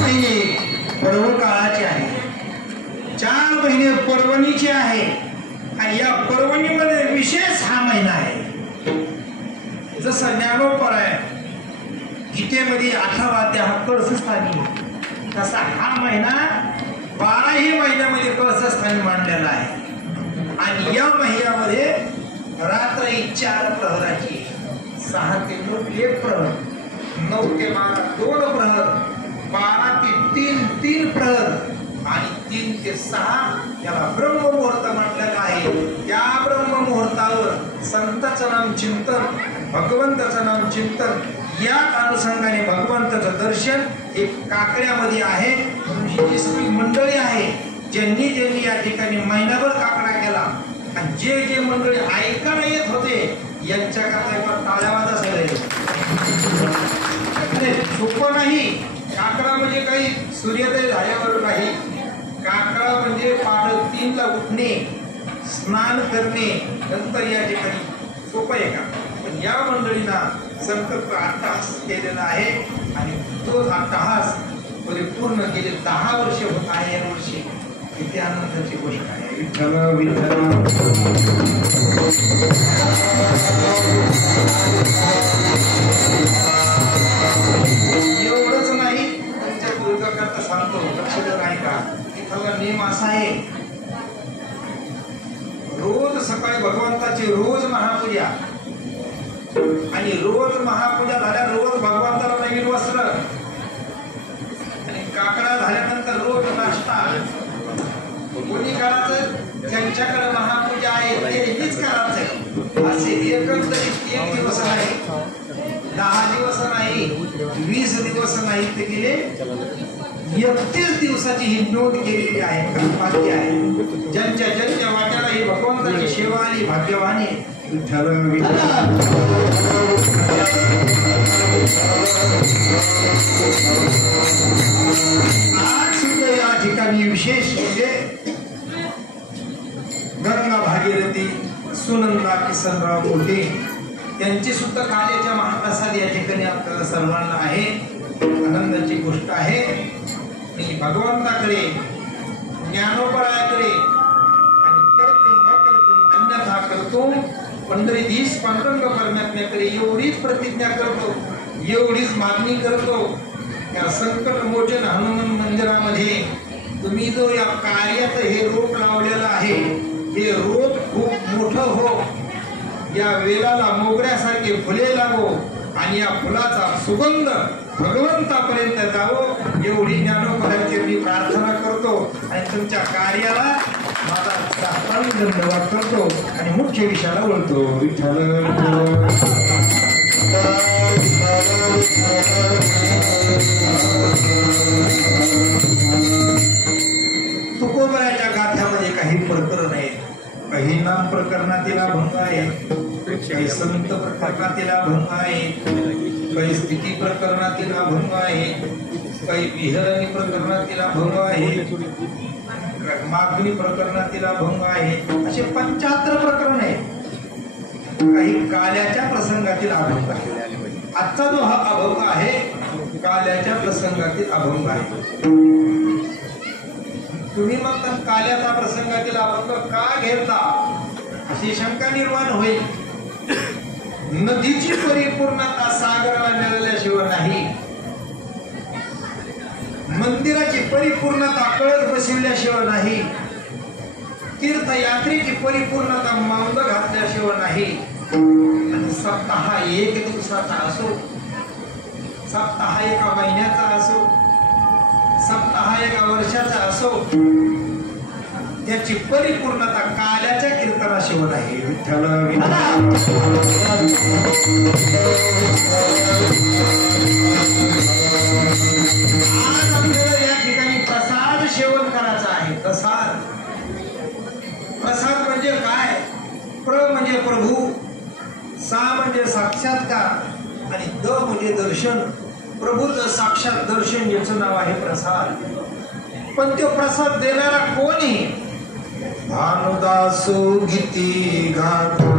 महिने पर्व काळाचे आहे, 4 महिने पर्वणीचे आहे आणि या पर्वणीमध्ये विशेष हा महिना आहे. जसं ज्ञानोपर आहे गीतेमध्ये 18 अध्याय कळसस्थानी, तसा हा महिना 12ही महिन्यामध्ये कळसस्थानी मांडलेला आहे. आणि या महिन्यामध्ये रात्र 4 प्रहराची, 6 ते 9 1 प्रहर, 9 ते 12 2 प्रहर, 12 ते 3 3 प्रहर आणि 3 ते 6 याला ब्रह्ममुहूर्त म्हटलेलं आहे. त्या ब्रह्ममुहूर्तावर संतांचं नाम चिंतन, भगवंताचं नाम चिंतन, या अनुषंगाने भगवंताचं दर्शन एक काकड्यामध्ये आहे. जी सगळी मंडळी आहे ज्यांनी ज्यांनी या ठिकाणी महिनाभर काकडा केला आणि जे जे मंडळी ऐकायला येत होते यांच्याकरता एका टाळ्यावाजा सगळे. सोपं नाही. काकडा म्हणजे काही सूर्योदय झाल्यावर नाही. काकडा म्हणजे पहाटे 3 ला उठणे, स्नान करणे, नंतर या ठिकाणी सोपं आहे का? पण या मंडळींना संकल्प अट्टहास केलेला आहे आणि तो अट्टहास पूर्ण गेले 10 वर्ष होत आहे. या वर्षी किती आनंदाची गोष्ट आहे. विठ्ठल विठ्ठल. एवढंच नाही, त्यांच्या गुरुकरता सांगतो, लक्ष नाही का? इथला नियम असा आहे, रोज सकाळी भगवंताची रोज महापूजा आणि रोज महापूजा झाल्या रोज भगवंताला नवीन वस्त्र आणि काकडा झाल्यानंतर रोज नाश्ता. कोणी करायचं? ज्यांच्याकडे महापूजा आहे त्यांनीच करायचं. असे एकंदरीत 1 दिवस नाही, 10 दिवस नाही, 20 दिवस नाही, ते गेले 31 दिवसाची ही नोंद केलेली आहे. बाकी आहे ज्यांच्या ज्यांच्या वाट्याला ही भगवंताची सेवा आली भाग्यवानी. विठ्ठल विठ्ठल. आज सुद्धा या ठिकाणी विशेष म्हणजे गंगा भागीरथी सुनंदा किसनराव मोठे यांची सुद्धा कार्याच्या महाप्रसाद या ठिकाणी आपल्याला सर्वांना आहे. आनंदाची गोष्ट आहे. आणि भगवंताकडे, ज्ञानोपरायाकडे आणि करतो अन्यथा करतो पंढरीधीश पांडुरंग परमात्म्याकडे एवढीच प्रतिज्ञा करतो, एवढीच मागणी करतो. या संकट मोचन हनुमान मंदिरामध्ये तुम्ही जो या कार्याचं हे रोप लावलेलं आहे, हे रोप खूप मोठं हो, या वेलाला मोगऱ्यासारखे फुले लागो आणि या फुलाचा सुगंध भगवंतापर्यंत जावो, एवढी ज्ञानोपराची मी प्रार्थना करतो. आणि तुमच्या कार्याला माझा धन्यवाद करतो आणि मुख्य विषयाला बोलतो. विठ्ठल तुकोबराच्या गाथ्यामध्ये काही प्रकरण आहेत. काही नाम प्रकरणातील अभंग आहे, काही संत प्रकरणातील अभंग आहे, काही स्थिती प्रकरणातील अभंग आहे, काही विहरणी प्रकरणातील अभंग आहे, मागणी प्रकरणातील अभंग आहे. असे 75 प्रकरण आहे. काही काल्याच्या प्रसंगातील अभंग आहे. आजचा जो हा अभंग आहे काल्याच्या प्रसंगातील अभंग आहे. तुम्ही मग काल्याचा प्रसंगातील अभंग का घेता अशी शंका निर्माण होईल. नदीची परिपूर्णता सागराला मिळाल्याशिवाय नाही, मंदिराची परिपूर्णता कळस बसविल्याशिवाय नाही, तीर्थयात्रेची परिपूर्णता मांद घातल्याशिवाय नाही. आणि सप्ताह 1 दिवसाचा असो, सप्ताह 1 महिन्याचा असो, सप्ताह 1 वर्षाचा असो, त्याची परिपूर्णता काल्याच्या कीर्तनाशिवाय नाही. विठ्ठल आज आपल्याला या ठिकाणी प्रसाद सेवन करायचा आहे. प्रसाद, प्रसाद म्हणजे काय? प्र म्हणजे प्रभू, सा म्हणजे साक्षात्कार आणि द म्हणजे दर्शन. प्रभूचं साक्षात दर्शन याचं नाव आहे प्रसाद. पण तो प्रसाद देणारा कोणी? भानुदासो गीती गातो,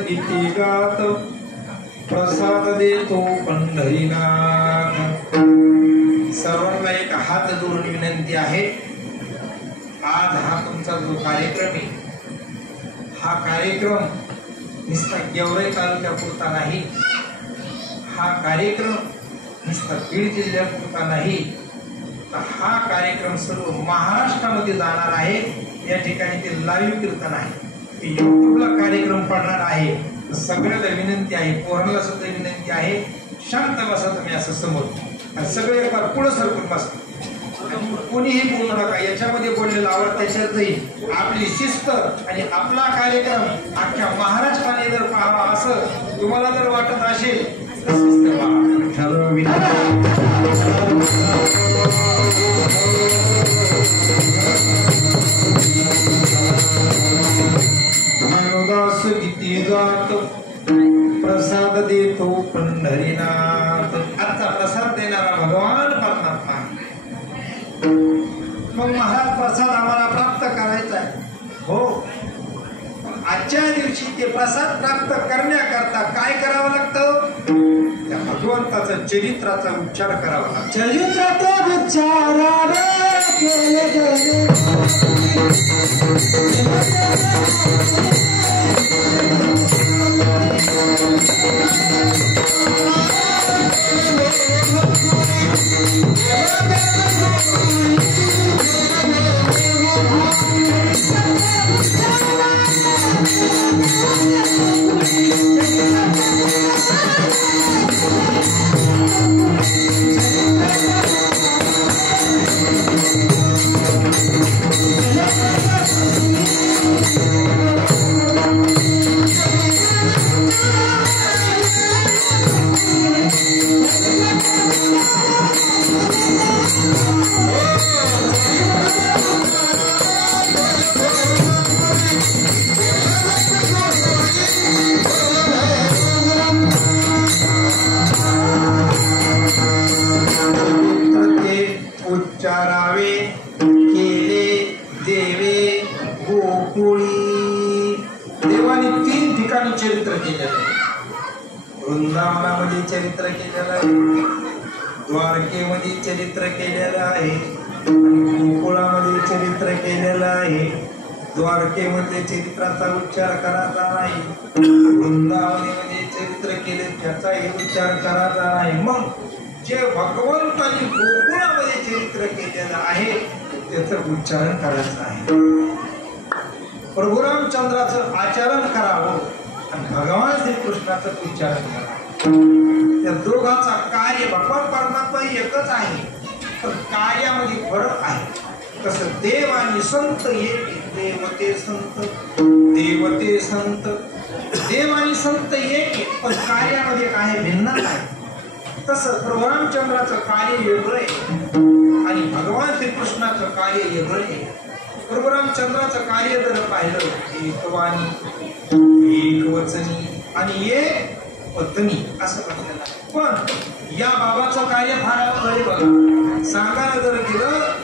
गीती गात प्रसाद देतो पंढरीनाथ. सर्वांना एक हात जोडून विनंती आहे, आज हा तुमचा जो कार्यक्रम आहे, हा कार्यक्रम नुसता गेवराई तालुक्यापुरता नाही, हा कार्यक्रम नुसता बीड जिल्ह्यापुरता नाही, तर हा कार्यक्रम सर्व महाराष्ट्रामध्ये जाणार आहे. या ठिकाणी ते लाईव्ह कीर्तन आहे, युट्यूबला कार्यक्रम पडणार आहे. सगळ्याला विनंती आहे, पोरांना सुद्धा विनंती आहे, शांत बसा तुम्ही असं समोर, सगळे एक बार पुढे सरकून बसा, कोणीही बोलू नका. याच्यामध्ये बोललेलं आवड त्याच्यात जाईल. आपली शिस्त आणि आपला कार्यक्रम अख्ख्या महाराष्ट्राने जर पाहावा असं तुम्हाला जर वाटत असेल तर शिस्त मानवदास गीती गात प्रसाद देतो पंढरीनाथ. आजचा प्रसाद देणारा भगवान परमात्मा आहे. मग महाराज प्रसाद आम्हाला प्राप्त करायचा आहे, हो. आजच्या दिवशी ते प्रसाद प्राप्त करण्याकरता काय करावं लागतं? त्या भगवंताचा चरित्राचा उच्चार करावा लागतो. चरित्राचा उच्चार केले गेले उच्चारावे केले देवे गोकुळी. देवाने 3 ठिकाणी चरित्र केलेलं आहे. वृंदावनामध्ये चरित्र केलेलं आहे, द्वारकेमध्ये चरित्र केलेलं आहे आणि गोकुळामध्ये चरित्र केलेलं आहे. द्वारकेमध्ये चरित्राचा उच्चार करायचा नाही, वृंदावनीमध्ये चरित्र केले त्याचाही उच्चार करायचा नाही. मग जे भगवंतानी गोकुळामध्ये चरित्र केलेलं आहे त्याचं उच्चारण करायचं आहे. प्रभू रामचंद्राचं आचरण करावं आणि भगवान श्रीकृष्णाचं उच्चारण करावं. त्या दोघांचा कार्य भगवान परमात्मा एकच आहे, पण कार्यामध्ये फरक आहे. कसं देव आणि संत एक, देवते संत, देवते संत, देव आणि संत एक, पण कार्यामध्ये काय भिन्नता आहे. तसं प्रभू रामचंद्राचं कार्य वेगळं आहे आणि भगवान श्रीकृष्णाचं कार्य वेगळं आहे. प्रभू रामचंद्राचं कार्य जर पाहिलं, एकवाणी, एकवचनी आणि एक पत्नी असं म्हटलेलं आहे. पण या बाबाचं कार्य फार कळे बघा. सांगायला जर गेलं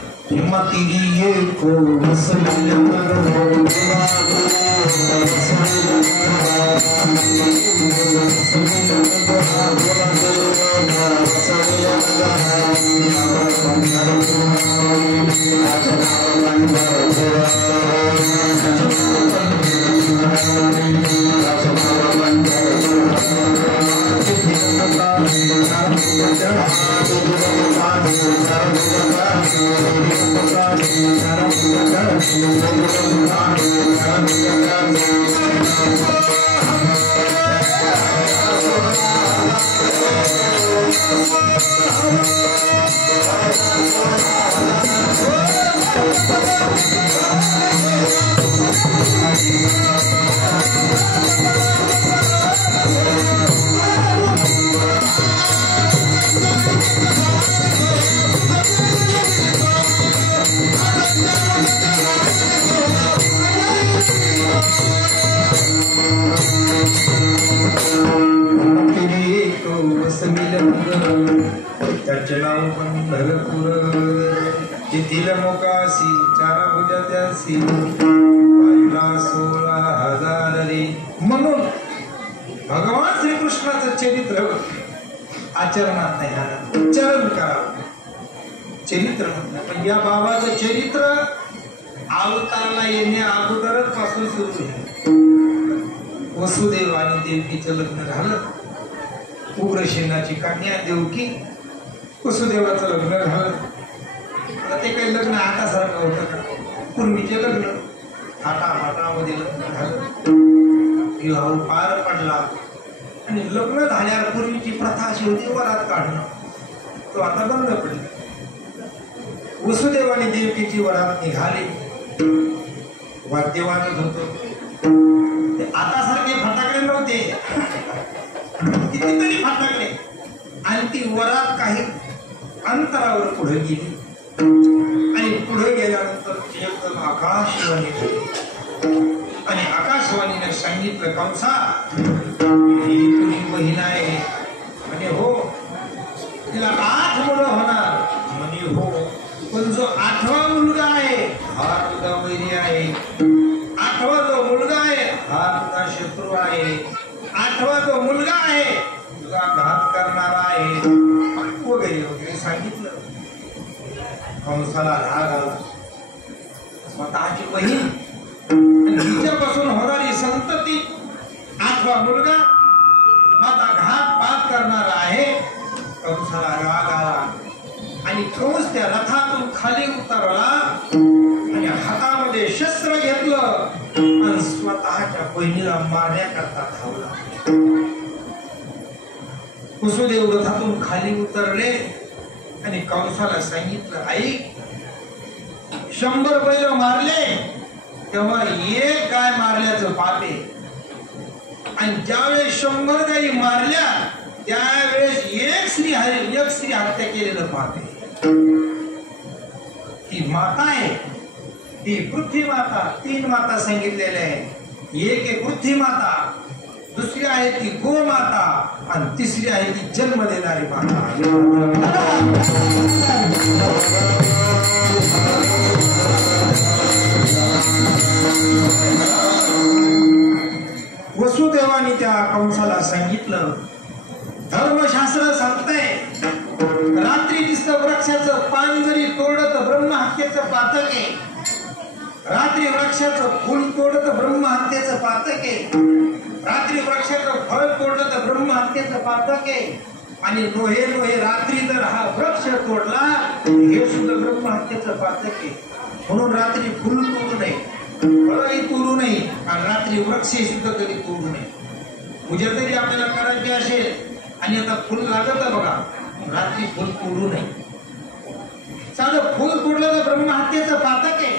त्याचे नाव पंढरपूर तिथील मोकाशी चारा भुजा त्यासी पाहिला 16,000 रे. म्हणून भगवान श्रीकृष्णाचं चरित्र आचरणात नाही आलं, उच्चारण करावं. चरित्र म्हटलं पण या बाबाचं चरित्र अवताराला येण्या अगोदरच पासून सुरू आहे. वसुदेव आणि देवकीचं लग्न झालं. उग्रसेनाची कन्या देवकी, वसुदेवाचं लग्न झालं. ते काही लग्न आटासारखं होतं का? पूर्वीचे लग्न थाटामाटामध्ये लग्न झालं, विवाह पार पडला आणि लग्न झाल्यावर पूर्वीची प्रथा अशी होती वरात काढणं, तो आता बंद पडला. वसुदेव आणि देवकीची वरात निघाली, वाद्य वाजत होतं. आता सारखे फटाकडे नव्हते, कितीतरी फटाकडे. आणि ती वरात काही अंतरावर पुढे गेली आणि पुढे गेल्यानंतर एकदम आकाशवाणी झाली आणि आकाशवाणीने सांगितलं, कंसा ही तुझी बहीण आहे म्हणे. हो. तिला 8 मुलं होणार म्हणे. हो. पण जो 8वा मुलगा आहे हा तुझा वैरी आहे. 8वा जो मुलगा आहे हा तुझा शत्रू आहे. 8वा जो मुलगा आहे तुझा घात करणारा आहे वगैरे वगैरे सांगितलं. कंसाला राग आला. स्वतःची बहीण तिच्यापासून होणारी संतती, 8वा मुलगा माझा घात पात करणारा आहे. कंसाला राग आला आणि कंस त्या रथातून खाली उतरला आणि हातामध्ये शस्त्र घेतलं आणि स्वतःच्या बहिणीला मारण्याकरता धावला. वसुदेव रथातून खाली उतरले आणि कंसाला सांगितलं, आई 100 बैल मारले तेव्हा एक गाय मारल्याचं पाप आहे आणि ज्यावेळेस 100 गायी मारल्या त्यावेळेस एक स्त्री हत्या केलेलं पाप आहे. ती माता आहे, ती पृथ्वी माता. 3 माता सांगितलेल्या आहेत. एक आहे पृथ्वी माता, दुसरी आहे ती गोमाता आणि तिसरी आहे ती जन्म देणारी माता. वसुदेवाने त्या कंसाला सांगितलं, धर्मशास्त्र सांगतंय रात्री दिसतं वृक्षाचं पान जरी तोडलं तर ब्रह्महत्येचं पातक आहे. रात्री वृक्षाचं फुल तोडलं तर ब्रह्महत्येचं पातक आहे. रात्री वृक्षाचं फळ तोडलं तर ब्रह्महत्येचं पातक आहे. आणि लोहे रात्री जर हा वृक्ष तोडला हे सुद्धा ब्रह्महत्येचं पातक आहे. म्हणून रात्री फुल तोडू नये, फळही तोडू नये आणि रात्री वृक्ष सुद्धा कधी तोडू नये. पूजा जरी आपल्याला करायची असेल आणि आता फुल लागत बघा, रात्री फुल तोडू नये. साधं फुल तोडलं तर ब्रह्महत्येचं पातक आहे.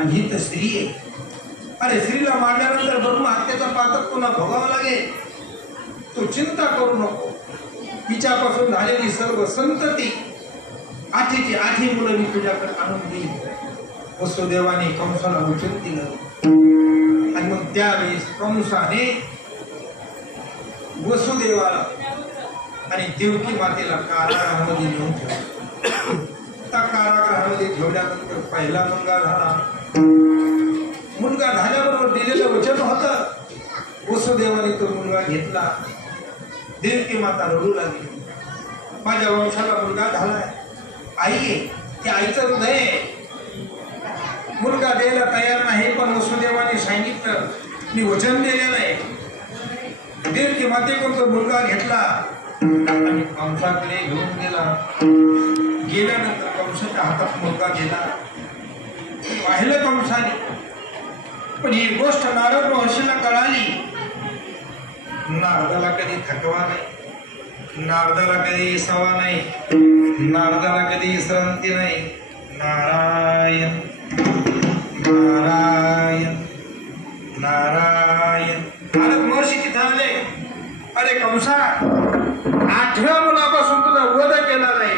आणि ही तर स्त्री आहे. अरे स्त्रीला मारल्यानंतर ब्रह्महत्येचा पातक पुन्हा भोगावं लागेल. तू चिंता करू नको. तिच्यापासून झालेली सर्व संतती 8ची 8 मुलं मी तुझ्याकडे आणून देईल. वसुदेवाने कंसाला वचन दिलं आणि मग त्यावेळेस कंसाने वसुदेवाला आणि देवकी मातेला कारागृहामध्ये नेऊन ठेवलं. त्या कारागृहामध्ये ठेवल्यानंतर पहिला मुलगा झाला. मुलगा झाल्याबरोबर दिलेलं वचन होतं. वसुदेवाने तो मुलगा घेतला. देवकी माता रडू लागली, माझ्या वंशाला मुलगा झालाय. आई ते आईचं हृदय, मुलगा द्यायला तयार नाही. पण वसुदेवाने सांगितलं, मी वचन दिलेलं आहे. देवकी मातेकडून तो मुलगा घेतला आणि कंसाकडे घेऊन गेला. गेल्यानंतर कंसाच्या हातात मुलगा गेला. पाहिलं कंसाने, पण ही गोष्ट नारद महर्षीला कळाली. नारदाला कधी थकवा नाही, नारदाला कधी विसावा नाही, नारदाला कधी विश्रांती नाही. नारायण नारायण नारायण. नारद महर्षी तिथे आले, अरे कंसा 8व्या मुलापासून तुझा वध केला नाही,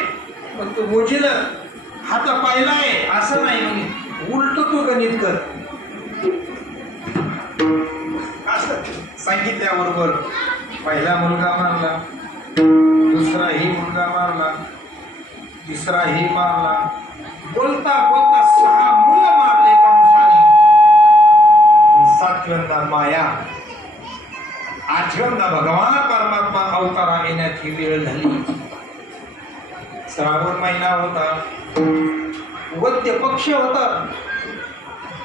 पण तू मोजील हात पाहिलाय असं नाही, उलट तू गणित कर असं सांगितल्याबरोबर पहिला मुलगा मारला, दुसराही मुलगा मारला, तिसराही मारला, बोलता बोलता 6 मुलं मारले कंसाने. 7व्यांदा माया, 8व्यांदा भगवान परमात्मा अवतारा येण्याची वेळ झाली. श्रावण महिना होता, वद्य पक्ष होता,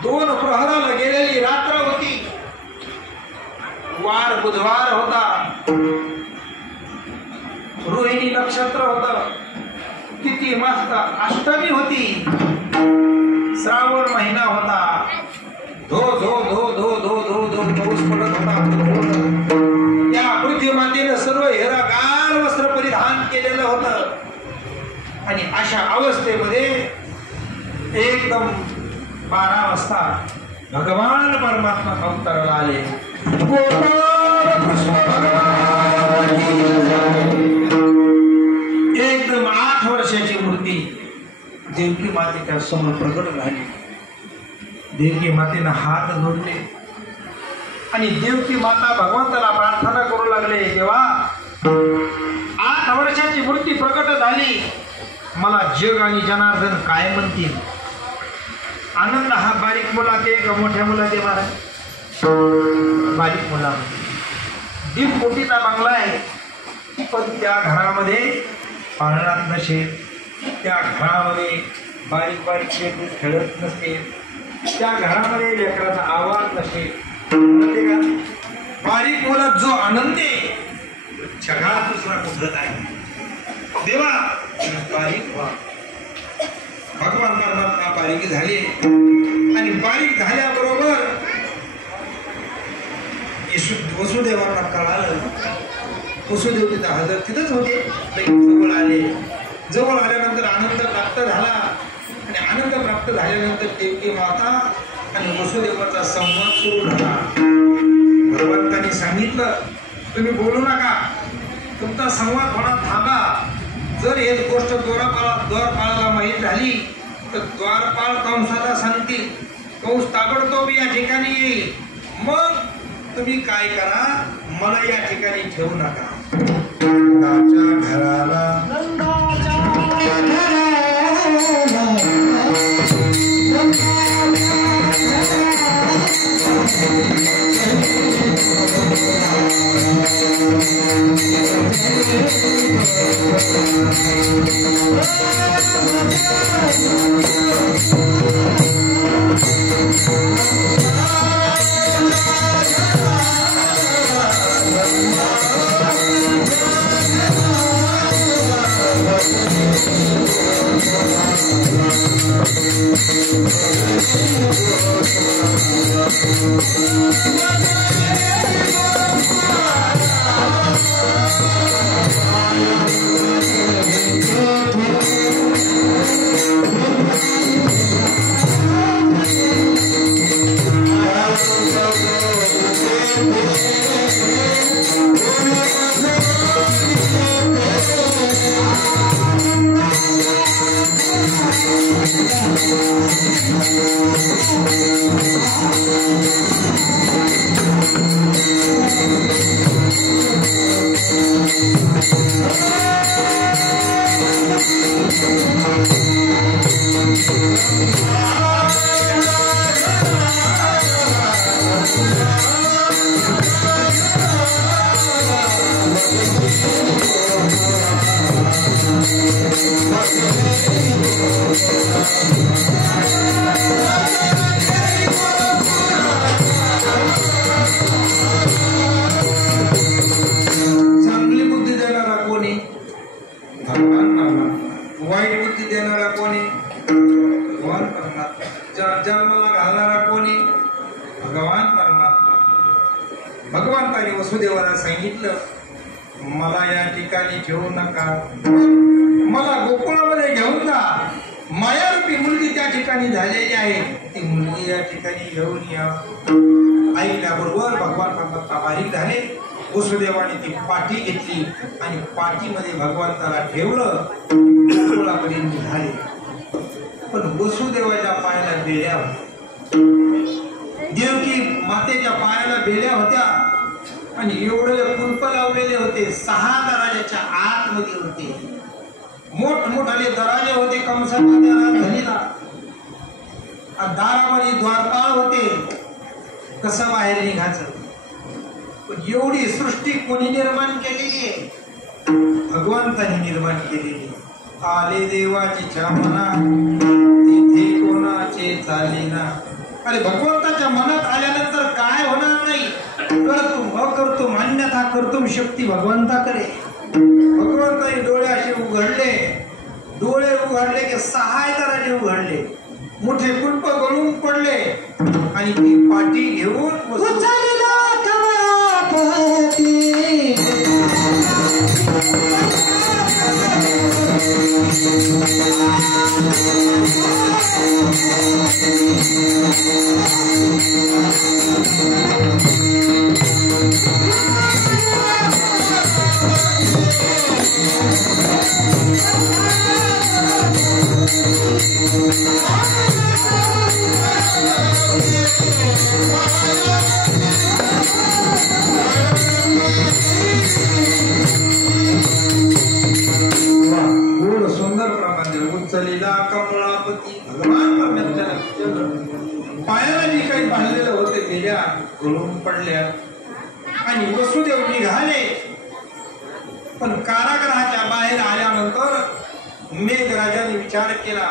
2 प्रहराला गेलेली रात्र होती, वार बुधवार होता, रोहिणी नक्षत्र होता, तिथी मस्त अष्टमी होती, श्रावण महिना होता, धो धो धो धो धो धो धो पाऊस पडत होता. त्या पृथ्वी मातेने सर्व हिरगार वस्त्र परिधान केलेलं होतं आणि अशा अवस्थेमध्ये एकदम 12 वाजता भगवान परमात्मा अवताराला आले. एकदम 8 वर्षाची मूर्ती देवकी मातेच्या समोर प्रकट झाली. देवकी मातेनं हात जोडले आणि देवकी माता भगवंताला प्रार्थना करू लागले, देवा 8 वर्षाची मूर्ती प्रकट झाली, मला जग आणि जनार्दन काय म्हणतील? आनंद हा बारीक मुलात आहे का मोठ्या मुलात आहे? महाराज बारीक मुला, 1.5 कोटीचा बंगला आहे, पण त्या घरामध्ये पाळणात नसे, त्या घरामध्ये बारीक बारीक लेकरू खेळत नसते, त्या घरामध्ये लेकराचा आवाज नसे. का बारीक मुलात जो आनंद आहे जगात दुसरा कुठत आहे. देवा बारीक व्हा. भगवान परमात्मा बारीक झाले आणि बारीक झाल्याबरोबर वसुदेवांना कळालं. वसुदेव तिथं हजर तिथंच होते, जवळ आले. जवळ आल्यानंतर आनंद प्राप्त झाला आणि आनंद प्राप्त झाल्यानंतर देवकी माता आणि वसुदेवाचा संवाद सुरू झाला. भगवंतांनी सांगितलं, तुम्ही बोलू नका, तुमचा संवाद होणार थांबा. जर हे गोष्ट द्वारपाळाला माहीत झाली तर द्वारपाळ कंसाला सांगतील, कंस ताबडतोब या ठिकाणी येईल. मग तुम्ही काय करा, मला या ठिकाणी ठेवू नका. नंदाच्या घराला वसुदेवाला सांगितलं, मला या ठिकाणी ठेवू नका, मला गोकुळामध्ये घेऊन जा. मायारूपी मुलगी त्या ठिकाणी झालेली आहे, ती मुलगी या ठिकाणी घेऊन या. ऐकल्याबरोबर भगवान परमात्मा बारीक झाले वसुदेवाने ती पाठी घेतली आणि पाठीमध्ये भगवंताला ठेवलं, गोकुळाकडे निघाले. पण वसुदेवाच्या पायाला बेड्या होत्या, देवकी मातेच्या पायाला बेड्या होत्या आणि एवढे कुंप लावलेले होते. 6 दराजाच्या आतमध्ये होते, मोठमोठाले दराजे होते. कंसाच्या धनीला दारामध्ये द्वारपाळ होते, कसं बाहेर निघायचं. पण एवढी सृष्टी कोणी निर्माण केलेली आहे? भगवंताने निर्माण केलेली. आले देवाची मना तिथे कोणाचे चालेना. अरे भगवंताच्या मनात आल्यानंतर काय होणार नाही? कर्तुम अकर्तुम अन्यथा कर्तुम शक्ती भगवंताकडे. भगवंताने डोळे असे उघडले, डोळे उघडले की 6 दराजे उघडले, मोठे कुंप गळून पडले आणि ती पाठी घेऊन पायाला जी काही बांधलेलं होते बेड्या गळून पडल्या आणि वसुदेव निघाले. पण कारागृहाच्या बाहेर आल्यानंतर मेघराजाने विचार केला,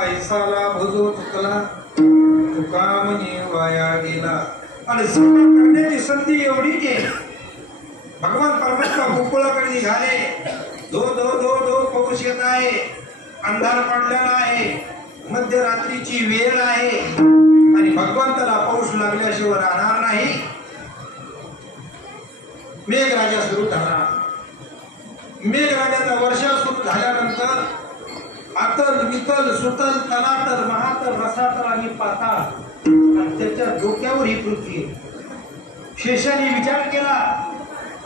ऐसाला भजो तुकला तुका म्हणे वाया गेला. आणि सर्व करण्याची संधी एवढीच आहे. भगवान परमात्मा गोकुळाकडे निघाले. धो धो धो धो पाऊस येत आहे, अंधार पडलेला आहे, मध्यरात्रीची वेळ आहे आणि भगवंताला पाऊस लागल्याशिवाय राहणार नाही. मेघराजा सुरू झाला. मेघराजाचा वर्षा सुरू झाल्यानंतर आतल वितल सुतल तलातल महातल रसातल आणि पाताळ आणि त्याच्या डोक्यावर ही पृथ्वी. शेषाने विचार केला,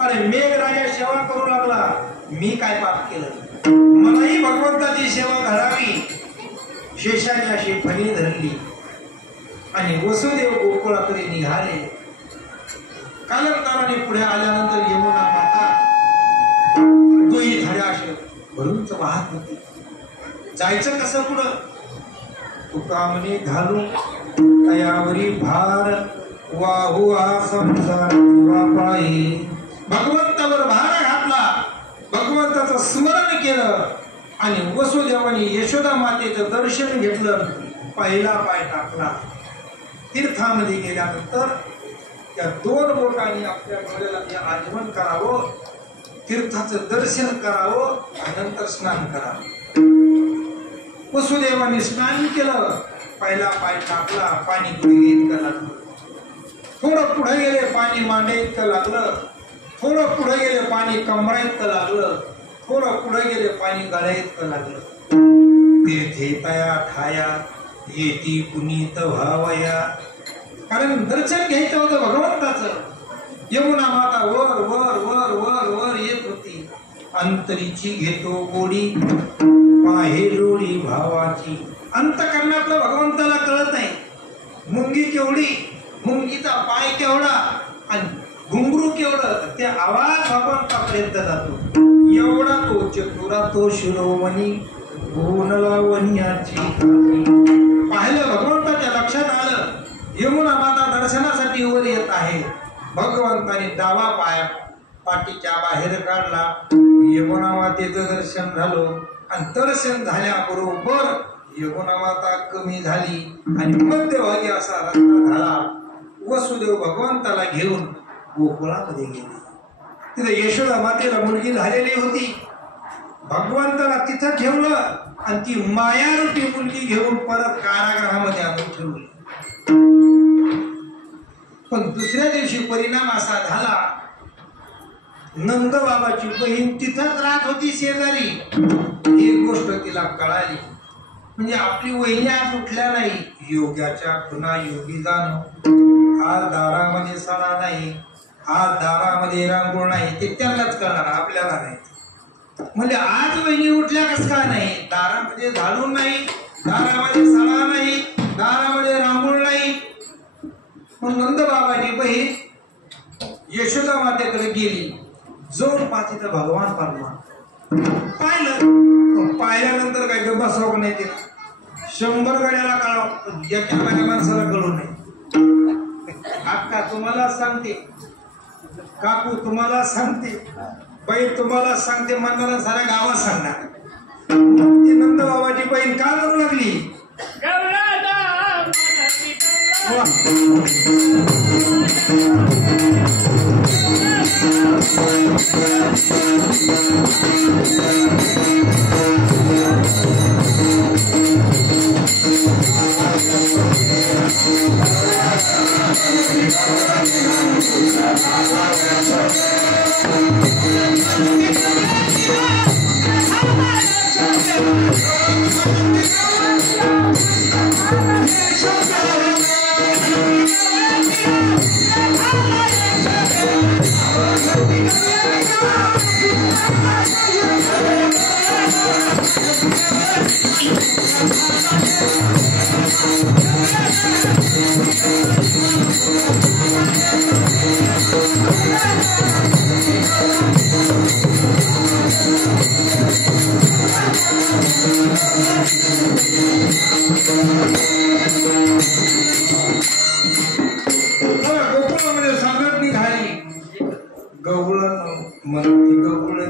अरे मेघराजा सेवा करू लागला, मी काय पाप केलं? मलाही भगवंताची सेवा घडावी. शेषाने अशी फणी धरली आणि वसुदेव गोकुळाकडे निघाले. कालांतराने पुढे आल्यानंतर यमुना माता दोही धाड्या असे भरूनच वाहत होती. जायचं कसं पुढं? तुका म्हणे घालू तयावरी भार वाहू हा संसार पायी. भगवंतावर भार घातला, भगवंताचं स्मरण केलं आणि वसुदेवाने यशोदा मातेचं दर्शन घेतलं. पहिला पाय टाकला. तीर्थामध्ये गेल्यानंतर त्या 2 बोटांनी आपल्या डोळ्याला आचमन करावं, तीर्थाचं दर्शन करावं आणि नंतर स्नान करावं. वसुदेवाने स्नान केलं, पहिला पाय टाकला, पाणी गुडघे इतकं लागलं. थोडं पुढे गेले, पाणी मांडे इतकं लागलं. थोडं पुढे गेले, पाणी कमरा इतकं लागलं. थोडं पुढे गेले, पाणी गळ्या इतकं लागलं. तीर्थे तया ठाया येती पुनीत व्हावया. कारण दर्शन घ्यायचं होतं भगवंताचं. यमुना माता वर वर वर वर वर येत होती. अंतरीची घेतो गोडी पाहे लोडी भावाची. अंतकरणातलं भगवंताला कळत नाही. मुंगी केवढी, मुंगीचा पाय केवढा आणि घुंगरू केवढं, ते आवाज भगवंतापर्यंत जातो. एवढा तो चतुरा तो शिरोमणी गुणला वन्याची. पाहिलं, भगवंताच्या लक्षात आलं यमुना माता दर्शनासाठी वर येत आहे. भगवंताने डावा पाय पाठीच्या बाहेर काढला. यमुना मातेचं दर्शन झालं आणि दर्शन झाल्याबरोबर यमुना माता कमी झाली आणि मध्यभागी असा रस्ता झाला. वसुदेव भगवंताला घेऊन गोकुळामध्ये गेले. तिथे यशोदा मातेला मुलगी झालेली होती. भगवंताला तिथं ठेवलं आणि ती मायारूपी मुलगी घेऊन परत कारागृहामध्ये आणून ठेवली. पण दुसऱ्या दिवशी परिणाम असा झाला, नंद बाबाची बहीण तिथंच राहत होती शेजारी. ही गोष्ट तिला कळाली. म्हणजे आपली वहिनी आज उठल्या नाही. योग्याच्या खुना योगी जाणो, आज दारामध्ये सणा नाही, आज दारामध्ये रांगोळ नाही ते त्यांनाच कळणार, आपल्याला नाही. म्हणजे आज बहिणी उठल्या कस का नाही, दारामध्ये झाडून नाही, दारामध्ये सडा नाही, दारामध्ये रांगोळ नाही. मग नंद बाबाची बहीण यशोदा मातेकडे गेली, जाऊन पाहते तर भगवान परमात्मा पाहिलं. पाहिल्यानंतर काय गप्पा बसावं नाही, तिला 100 गड्याला कळावं, एका माणसाला कळू नये. अक्का तुम्हाला सांगते, काकू तुम्हाला सांगते, बाई तुम्हाला सांगते, म्हणणारा साऱ्या गावात सांगणार. ती नंद बाबाची बहीण का करू लागली, गोकुळामध्ये सांगत निघाली. गवळ म्हणती गवळ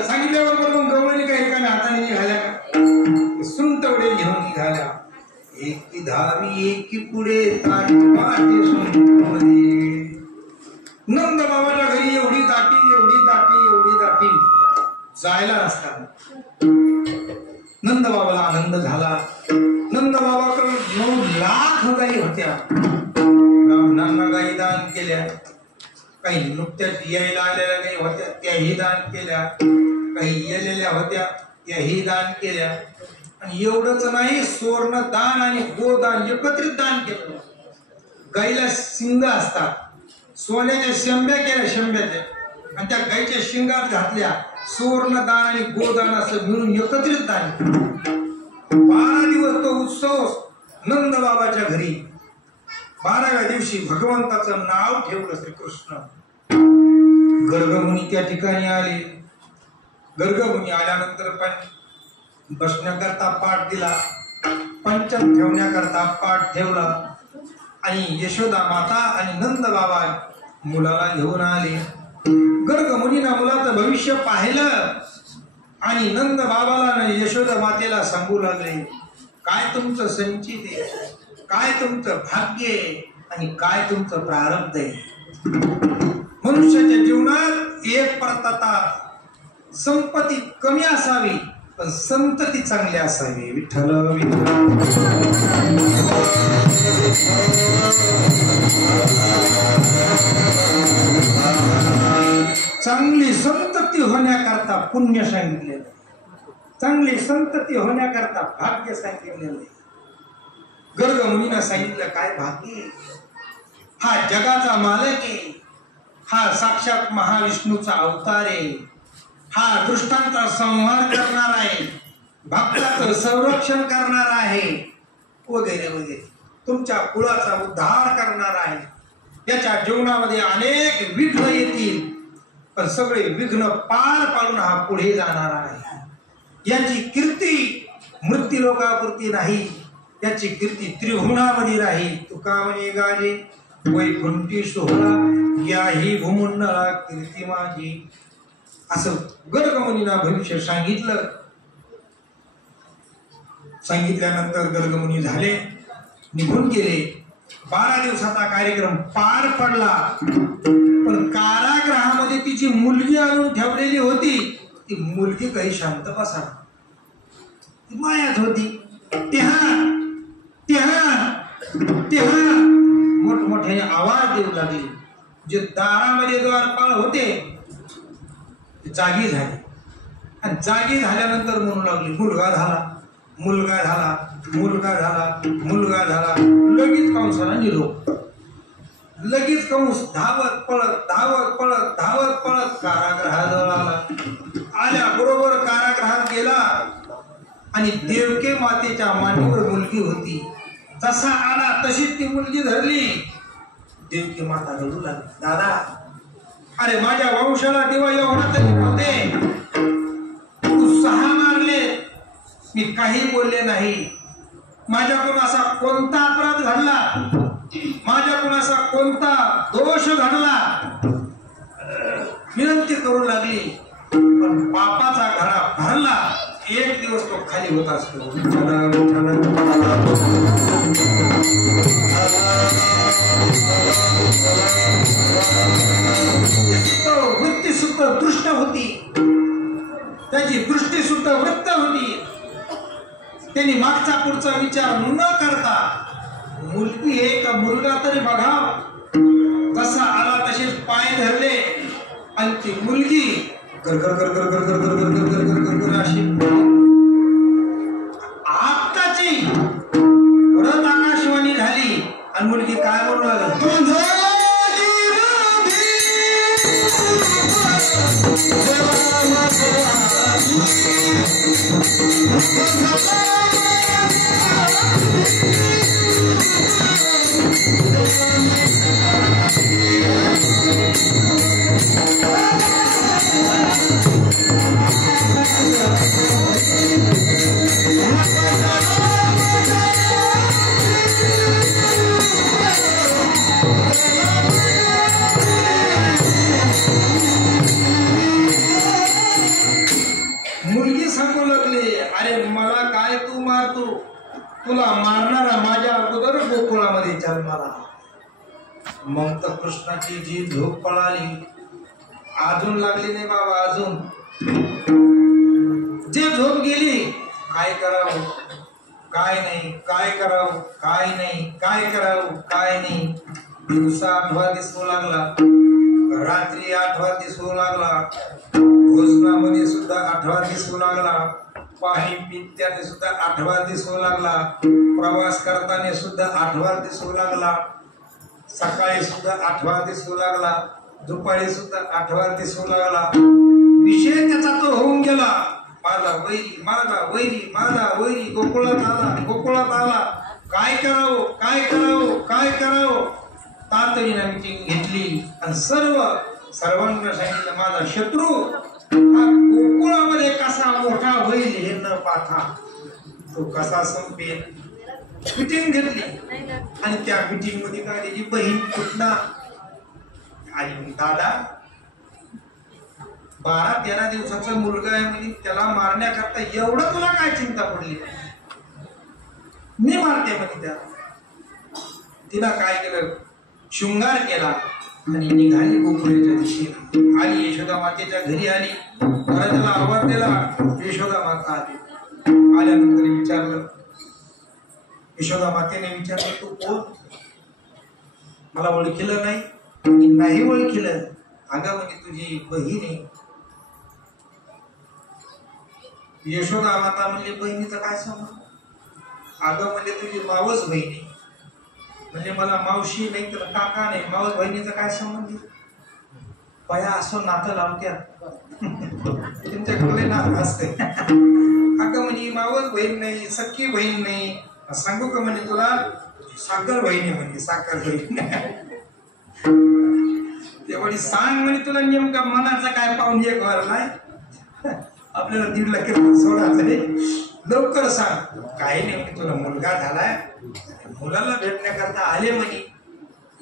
सांगितल्याबरोबर मग गवळणी काही एकाने हाताने निघाल्या का, सुंटवडे घेऊन निघाल्या. एकी धावी एकी पुढे पाठी सुंटमध्ये. नंद बाबाच्या घरी एवढी दाटी जायला असतात. नंद बाबाला आनंद झाला. नंद बाबाकडे 9 लाख गायी होत्या. ब्राह्मणांना गायी दान केल्या, काही नुकत्याच यायला आलेल्या गायी होत्या त्याही दान केल्या, काही येलेल्या होत्या त्याही दान केल्या. आणि एवढंच नाही, सुवर्ण दान आणि गोदान एकत्रित दान केलं. गाईला शिंग असतात, सोन्याच्या शेंब्या केल्या, शेंब्याच्या, आणि त्या गाईच्या शिंगात घातल्या. सुवर्ण दान आणि गोदान असं मिळून एकत्रित दान केलं. 12 दिवस तो उत्सव नंद बाबाच्या घरी. 12व्या दिवशी भगवंताचं नाव ठेवलं श्रीकृष्ण. गर्गमुनी त्या ठिकाणी आले. गर्गमुनी आल्यानंतर पण बसण्याकरता पाठ दिला, पंचम ठेवण्याकरता पाठ ठेवला. आणि यशोदा माता आणि नंद बाबा मुलाला घेऊन आले. गर्गमुनीनं मुलाचं भविष्य पाहिलं आणि नंद बाबाला आणि यशोदा मातेला सांगू लागले, काय तुमचं संचित आहे, काय तुमचं भाग्य आहे आणि काय तुमचं प्रारब्ध आहे. मनुष्याच्या जीवनात एक परतता संपत्ती कमी असावी पण संतती चांगली असावी. विठ्ठल चांगली संतती होण्याकरता पुण्य सांगितलेलं, चांगली संतती होण्याकरता भाग्य सांगितलेलं. गर्गमुनीनं सांगितलं काय भाग्य, हा जगाचा मालक आहे, हा साक्षात महाविष्णूचा अवतार आहे, हा दुष्टांचा संहार करणार आहे, भक्ताचं संरक्षण करणार आहे, वगैरे वगैरे, तुमच्या कुळाचा उद्धार करणार आहे. याच्या जीवनामध्ये अनेक विघ्न येतील पण सगळे विघ्न पार पाडून हा पुढे जाणार आहे. याची कीर्ती मृत्यूलोकापुरती नाही, याची कीर्ती त्रिभुवनामध्ये राहील. तुका म्हणे गाजे वैकुंठी सोहळा, याही भूमंडळा कीर्ती माझी. असं गर्गमुनीला भविष्य सांगितलं. सांगितल्यानंतर गर्गमुनी झाले, निघून गेले. 12 दिवसाचा कार्यक्रम पार पडला. पण कारागृहामध्ये तिची मुलगी आणून ठेवलेली होती. ती मुलगी काही शांत बसा, ती मायात होती. तेव्हा मोठमोठ्याने आवाज देऊ लागले. जे दारामध्ये द्वारपाळ होते जागी झाले आणि जागी झाल्यानंतर म्हणू लागले, मुलगा झाला, मुलगा झाला, मुलगा झाला, मुलगा झाला. लगेच कंसाला निरोप. लगेच कंस धावत पळत कारागृहाजवळ आला. आल्या बरोबर कारागृहात गेला आणि देवके मातेच्या मांडीवर मुलगी होती. जसा आला तशीच ती मुलगी धरली. देवकी माता रडू लागली. दादा, अरे माझ्या वंशाला दिवा एवढा तरी नव्हते. तू 6 मारले, मी काही बोलले नाही. माझ्याकडून असा कोणता अपराध घडला, माझ्याकडून असा कोणता दोष घडला. विनंती करू लागली, पण पापाचा घडा भरला. एक दिवस तो खाली होत असतो. वृत्ती सुद्धा दृष्ट होती, त्याची दृष्टी सुद्धा वृत्त होती. त्यांनी मागचा पुढचा विचार न करता मुलगी आहे का मुलगा तरी बघा, कसा आला तसेच पाय धरले आणि ती मुलगी गरगर गरगर गरगर गरगर गरगर गरगर गरगर अशी आत्ताची परत आकाशवाणी झाली आणि मुलगी काय म्हणू लागली, तुला मारणारा माझ्या अगोदर गोकुळामध्ये जन्माला. मग तर कृष्णाची जी झोप पळाली. अजून लागली नाही बाबा, अजून जे झोप गेली. काय करावं काय नाही, काय करावं काय नाही, काय करावं काय नाही. दिवसा 8वा दिसू लागला, रात्री 8वा दिसू लागला, भोजनामध्ये सुद्धा 8वा दिसू लागला, पाणी पित्याने सुद्धा 8वा दिसू लागला, प्रवास करताना सुद्धा 8वा दिसू लागला, सकाळी सुद्धा 8वा दिसू लागला, दुपारी सुद्धा 8वा दिसू लागला. विषय त्याचा तो होऊन गेला. माझा वैरी माझा वैरी माझा वैरी गोकुळात आला, गोकुळात आला. काय करावं काय करावं काय करावं. तातडीनं मीटिंग घेतली आणि सर्वांना सांगितलं, माझा शत्रू हा गोकुळामध्ये कसा मोठा होईल हे न पाहता तो कसा संपेल. मीटिंग घेतली आणि त्या मीटिंग मध्ये काय त्याची बहीण पुतना आणि दादा 12-13 दिवसाचा मुलगा आहे म्हणजे त्याला मारण्याकरता एवढं तुला काय चिंता पडली. मी मारते म्हणजे त्याला. तिला काय केलं, शृंगार केला आणि निघाली गोकुळाच्या दिशेने. आली यशोदा मातेच्या घरी आली. त्याला आवाज दिला, यशोदा माता आली. आल्यानंतर विचारलं, यशोदा मातेने विचारलं, तू कोण, मला ओळखीलं नाही. नाही ओळखीलं. अगं म्हणजे तुझी बहीण आहे. यशोदा माता म्हणली, बहिणीचं काय संबंध. अगं म्हणजे तुझी मावस बहिणी. म्हणजे मला मावशी नाही तर काका नाही, मावस बहिणीचा काय संबंध. पया असं नातं लावत्या तुमच्याकडे नातं असते. अगं म्हणजे मावस बहीण नाही, सख्खी बहीण नाही. सांगू का म्हणजे तुला, साखर बहिणी म्हणजे साखर बहीण. तेवढी सांग म्हणजे तुला नेमका मनाचा काय पाहून एक भरलाय. आपल्याला 1.5 लाख सोडायचं, लवकर सांग. काही नाही म्हणजे तुला मुलगा झालाय, मुलाला भेटण्याकरता आले म्हणे.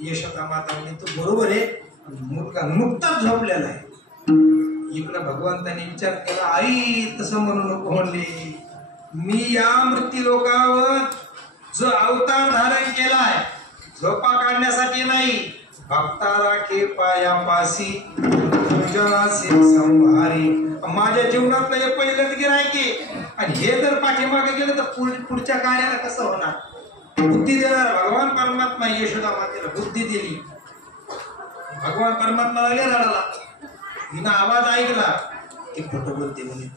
यशोदा माता म्हणे, तू बरोबर आहे, मुलगा नुकताच झोपलेला आहे. इकडं भगवंताने विचार केला, आई तसं म्हणू नको म्हणले. मी या मृत्यू लोकावर जो अवतार धारण केलाय झोपा काढण्यासाठी नाही, भक्ता राखे पायापासी तुझ्यासी संभारी. माझ्या जीवनातलं हे पहिलंच गिरायके आणि हे जर पाठीमागे गेलं तर पुढच्या कार्याला कसं होणार. बुद्धी देणार भगवान परमात्मा. यशोदा मातेला बुद्धी दिली. भगवान परमात्मा लागले रडायला. हिनं आवाज ऐकला, ते खोटं बोलते म्हणे.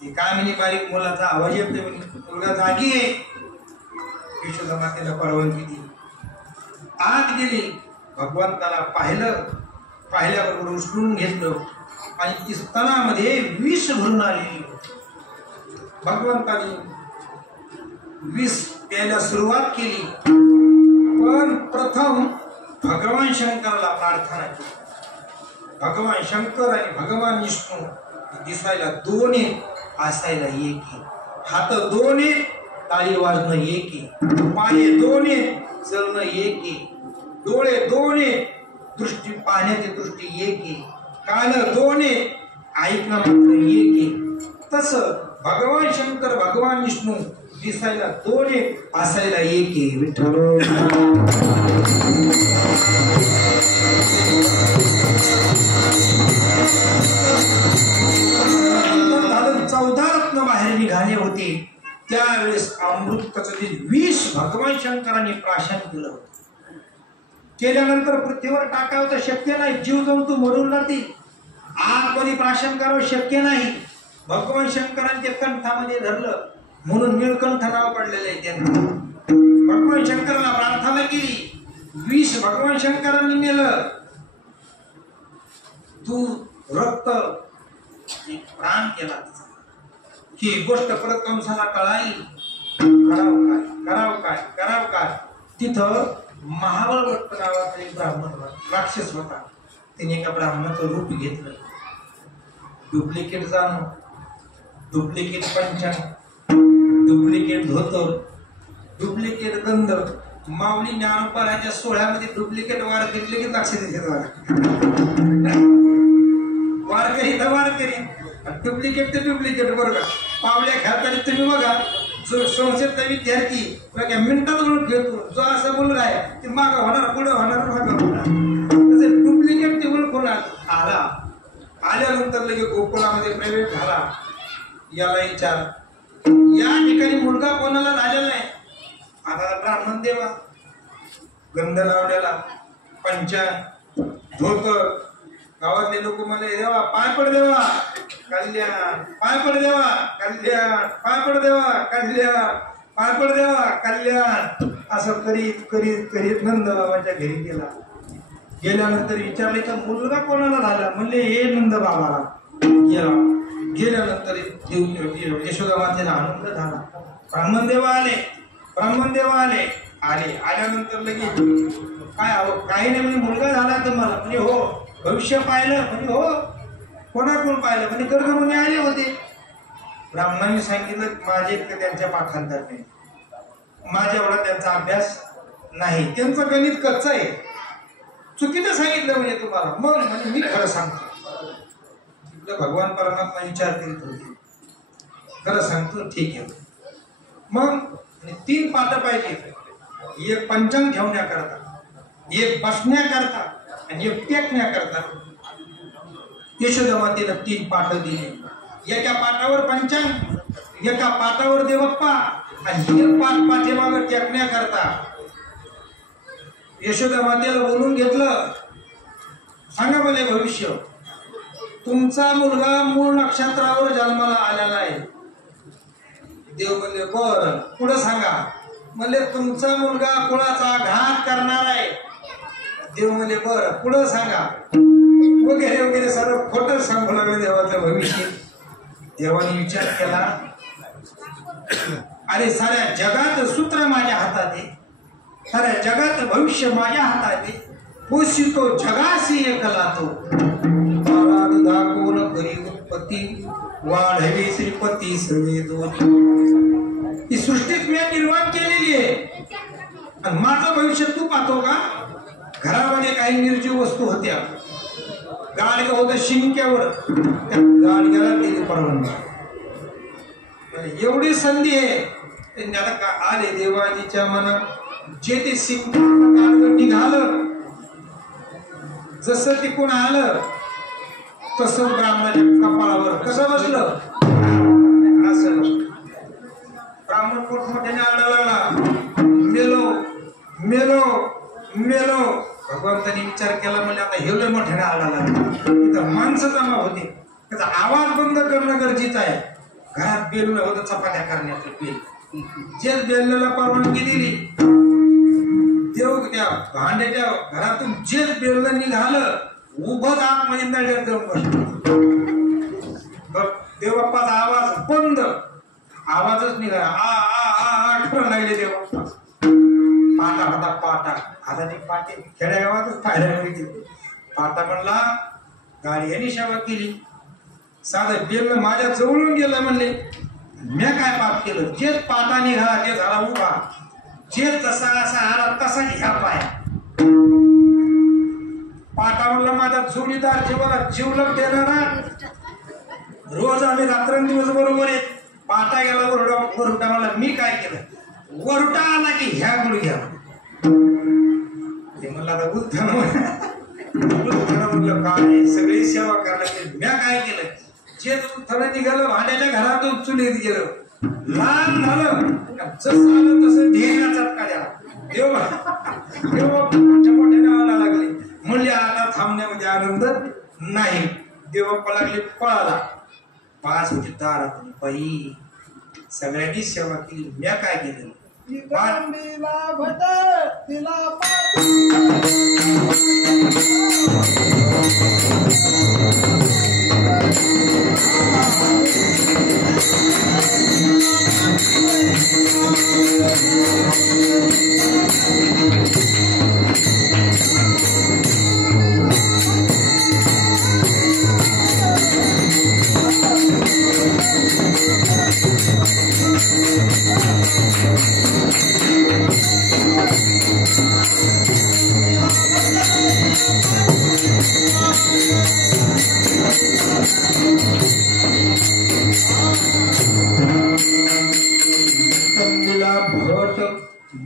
ते काय म्हणे बारीक मुलाचा आवाज येतोय म्हणे, मुलगा जागी आहे. यशोदा मातेला परवानगी दिली, आत गेली, भगवंताला पाहिल्याबरोबर उचलून घेतलं आणि ती स्तनामध्ये विष भरून आलेली. भगवंताने विष प्यायला सुरुवात केली, पण प्रथम भगवान शंकराला प्रार्थना केली. भगवान शंकर आणि भगवान विष्णू दिसायला दोन आहे, असायला एक आहे. हात दोन आहे, ताली वाजणं एक आहे. पाय दोन आहे, चलणं एक आहे. डोळे दोन आहे, दृष्टी पाहण्याची दृष्टी एक आहे. कान दोन आहे, ऐकणं मात्र एक आहे. तसं भगवान शंकर भगवान विष्णू दिसायला दोन आहे, असायला एक आहे. विठ्ठल झालं 14 रत्न बाहेर निघाले होते. त्यावेळेस अमृताचं विष भगवान शंकरांनी प्राशन केलं होतं. केल्यानंतर पृथ्वीवर टाकावं तर शक्य नाही, जीव जंतू मरून जातील. आतमध्ये प्राशन करावं शक्य नाही. भगवान शंकरांनी ते कंठामध्ये धरलं, म्हणून निळकंठ नाव पडलेलं आहे त्यांना. भगवान शंकराला प्रार्थना केली, विष भगवान शंकरांनी नेलं, तू रक्त प्राण केला. ही गोष्ट परत कंसाला कळाली. कराव काय. तिथं महाबळ भट्ट नावाचा एक ब्राह्मण राक्षस होता. त्याने एका ब्राह्मणाचं रूप घेतलं. डुप्लिकेट जाणं, डुप्लिकेट पंचांग, डुप्लिकेट धोतर, डुप्लिकेट गंध. माऊली ज्ञानोबाच्या सोहळ्यामध्ये डुप्लिकेट वार घेतले की लक्ष देते. वारकरी तर वारकरी, डुप्लिकेट ते डुप्लिकेट. बरोबर पावल्या घालताना तुम्ही बघा, जो संसदचा विद्यार्थी मिनिटात ओळख घेतो, जो असा मुलगा आहे ते मागं होणार, पुढं होणार, मागं होणार. तसं डुप्लिकेट ते ओळख होणार. आल्यानंतर लगे गोकुळामध्ये प्रवेश झाला. याला विचार, या ठिकाणी मुलगा कोणाला झालेला नाही. आता ब्राह्मण देवा, गंध लावलेला, पंचांग, धोतर. गावातले लोक मला देवा पाय पड देवा कल्याण, पाय पड देवा कल्याण, पाय पड देवा कल्याण, पाय पड देवा कल्याण. असं करीत करीत करीत नंद बाबाच्या घरी गेला. गेल्यानंतर विचारले तर मुलगा कोणाला झाला, म्हणले हे नंद बाबाला. गेल्यानंतर यशोदा मातेला आनंद झाला. ब्राह्मण देवा आले. आल्यानंतर लगेच काय हवं, काही नाही म्हणजे मुलगा झाला तुम्हाला. म्हणजे हो. भविष्य पाहिलं, म्हणजे हो. कोणाकोण पाहिलं, म्हणजे गर्गमुनी आले होते. ब्राह्मणांनी सांगितलं माझे त्यांच्या पाठांतर नाही, माझ्या एवढा त्यांचा अभ्यास नाही, त्यांचं गणित कच्चं आहे. चुकीचं सांगितलं म्हणजे तुम्हाला. मग म्हणजे मी खरं सांगतो. भगवान परमात्मा विचार करीत होते, खरं सांगतो ठीक आहे. मग 3 पाठ पाहिजे, एक पंचांग ठेवण्याकरता, एक बसण्याकरता आणि एक टेकण्याकरता. यशोदा मातेला 3 पाठ दिले. एका पाठावर पंचांग, एका पाठावर देवप्पा आणि एक पाठ पाठीमागं टेकण्याकरता. यशोदा मातेला बोलून घेतलं, सांगा मला भविष्य. तुमचा मुलगा मूळ नक्षत्रावर जन्माला आलेला आहे. देव म्हणले बरं, पुढे सांगा. म्हणले तुमचा मुलगा कुळाचा घात करणार आहे. देव म्हणले बरं, पुढे सांगा. वगैरे वगैरे सर्व खोटं सांगू लागले देवाचं भविष्य. देवाने विचार केला, अरे साऱ्या जगात सूत्र माझ्या हातात आहे, साऱ्या जगात भविष्य माझ्या हातात आहे. पोषितो जगाशी एकला तो, दाखवून करी उत्पत्ती, वाढवी श्रीपती सर्वे दोन्ही. ही सृष्टीत मी निर्माण केलेली आहे आणि माझं भविष्य तू पाहतो का. घरामध्ये काही निर्जीव वस्तू होत्या, गाडगं होतं शिंक्यावर, त्या गाडग्याला दिली परवानगी. एवढी संधी आहे. त्यांनी आता आले देवाजीच्या मनात, जे ते गाडगं निघालं, जसं तिकून आलं तसं ब्राह्मणाच्या कपाळावर कसं बसलं, असं ब्राह्मण मोठमोठ्याने आरडा लागला, मेलो मेलो मेलो. भगवंतानी विचार केला, म्हणजे आता हे लय मोठ्याने आरडा लागला. तिथं माणसं जमा होते, त्याचा आवाज बंद करणं गरजेचं आहे. घरात बेल होतं चपात्या करण्याचं बेल. जे बेलला परवानगी दिली देव त्या भांड्याच्या घरातून जे बेल निघालं उभंच आतमध्ये नळ्यात जाऊन बसलं. देवबाप्पाचा आवाज बंद, आवाजच निघाला. आठवण लागले देवबाप्पा. पाटा होता पाटा, आता ते पाटे खेड्यागावातच पाहायला मिळते. पाटा म्हणला गाडी यांनी सेवा केली, साधं बेल माझ्या जवळून गेलं म्हणले. म्या काय पाप केलं? जेच पाटा निघाला ते झाला उभा, जे तसा असा आला तसा ह्या पाय. पाटा म्हणला माझा जोडीदार जीवाला जीवलग देणारा, रोज आम्ही रात्रंदिवस बरोबर येत. पाटा गेला वरुटा मला, मी काय केलं? वरुटा आला की ह्या गुडघ्या ते म्हणलं आता बुद्धानं म्हणलं काय सगळी सेवा करायला म्या काय केलं? जे थोडं निघालं भांड्याच्या घरातून चुलीत गेलं, लहान झालं जसं आलं तसं ध्येया चटका द्याला. देव मोठ्या मोठ्याने आला लागले. म्हणले आता थांबण्यामध्ये आनंद नाही. देवप्पा लागले पळाला. पाच होते दारात. बाई सगळ्यांनी सेवा केली, म्या काय केलं?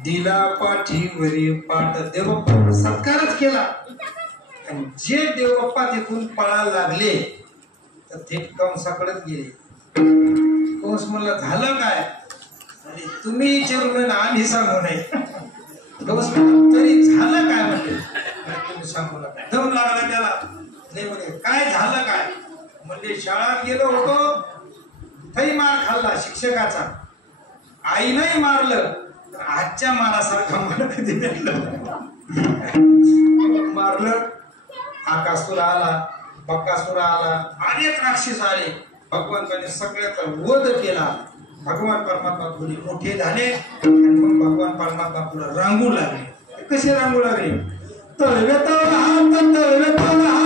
दिला पाठीवरी पाठ. देवबाप्पा सत्कारच केला. आणि जे देवबाप्पा तिथून पळायला लागले तर थेट कंसाकडेच गेले. कंस म्हणला झालं काय? आणि तुम्ही विचारू ना आम्ही सांगू नये. कंस म्हणला तरी झालं काय? म्हणले तुम्ही सांगू नका. दम लागला त्याला. नाही म्हणे काय झालं काय? म्हणजे शाळेत गेलो होतो, तरी मार खाल्ला शिक्षकाचा. आई नाही मारलं तर आजच्या मारासारखा मला कधी मारलं. आकासूर आला, बकासूर आला, अनेक राक्षस आले. भगवंताने सगळ्याचा वध केला. भगवान परमात्मा पुढे मोठे झाले आणि मग भगवान परमात्मा पुढे रांगू लागले. कसे रांगू लागले? तळवे तळ हात, तळवे तळ हात.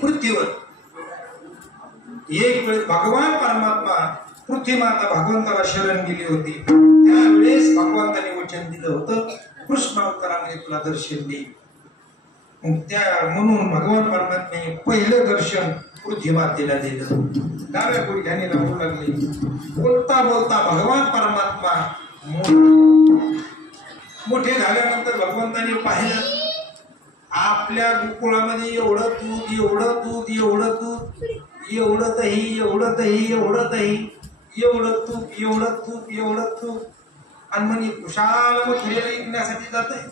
पृथ्वीवर एक वेळेस भगवान परमात्मा पृथ्वी माता भगवंताला शरण गेली होती. त्यावेळेस भगवंताने वचन दिलं होतं कृष्ण अवतारामध्ये तुला दर्शन देईल. म्हणून भगवान परमात्म्याने पहिलं दर्शन पृथ्वी मातेला दिलं. डाव्या गुडघ्याने लागू लागले. बोलता बोलता भगवान परमात्मा मोठे झाल्यानंतर भगवंताने पाहिलं आपल्या गोकुळामध्ये एवढं दूध, एवढं दूध, एवढं दूध, एवढं दही, एवढं दही, एवढं दही, एवढं तूप, एवढं तूप, एवढं तूप. आणि म्हणजे कुशाल मथुरेला विकण्यासाठी जात आहे.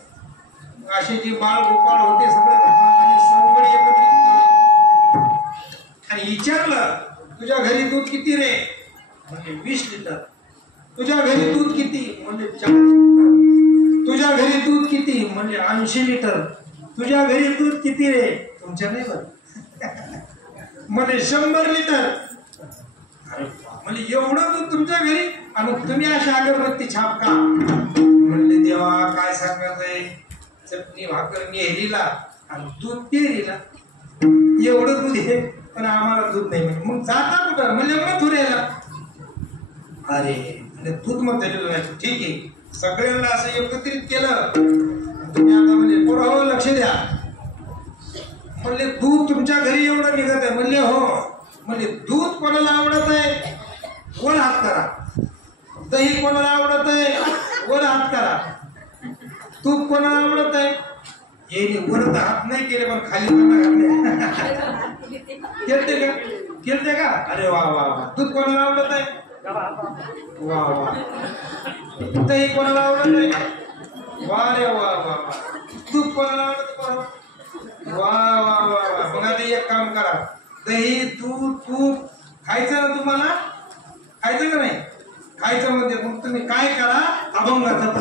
असे जे बाळ गोपाळ होते सगळे भगवंताने सवंगडी एकत्रित केले आणि विचारलं तुझ्या घरी दूध किती रे? म्हणजे 20 लिटर. तुझ्या घरी दूध किती? म्हणजे 40 लिटर. तुझ्या घरी दूध किती? म्हणजे 80 लिटर. तुझ्या घरी दूध किती रे? तुमच्या नाही बरं म्हणजे 100 लिटर. अरे म्हणजे एवढं दूध तुमच्या घरी आणि तुम्ही अशी अगरबत्ती छाप का? म्हणले देवा काय सांगायचंय, चटणी भाकर नेहरीला आणि दूध पेरीला. एवढं दूध आहे पण आम्हाला दूध नाही. मग जाता कुठं? म्हणजे मथुरेला. अरे दूध मध्ये ठीक आहे, सगळ्यांना असं एकत्रित केलं. तुम्ही आता म्हणजे पोरं लक्ष द्या. म्हणले दूध तुमच्या घरी एवढं निघत आहे. म्हणले हो. म्हणजे दूध कोणाला आवडत आहे वर हात करा. दही कोणाला आवडत आहे वर हात करा. तूप कोणाला आवडत आहे हे वरत हात नाही केले पण खाली कोणा घातले. केलते का? अरे वा वा वा. दूध कोणाला आवडत आहे? वा वा. दही कोणाला आवडत आहे? वा रे वा वा वा. तूप कोणाला आवडत? वा वा वा वा. मग आता एक काम करा, दही दूध तूप खायचं ना तुम्हाला? खायचं का नाही? खायचं म्हणजे मग तुम्ही काय करा, अभंगाचा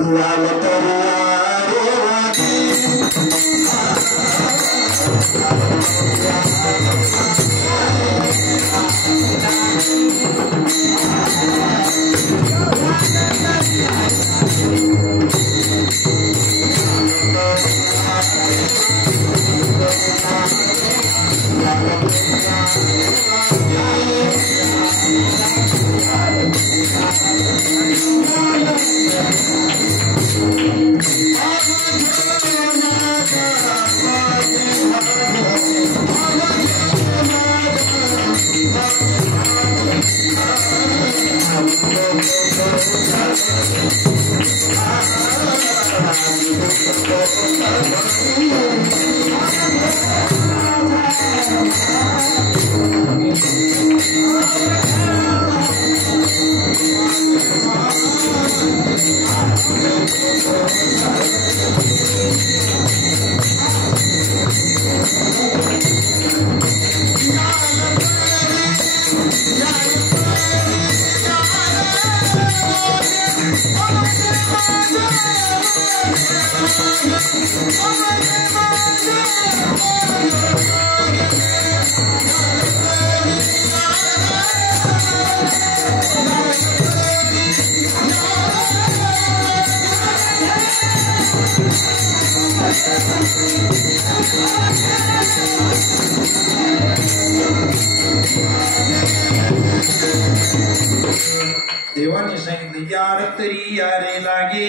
देवाने सांगितलं, यार तरी यारे लागे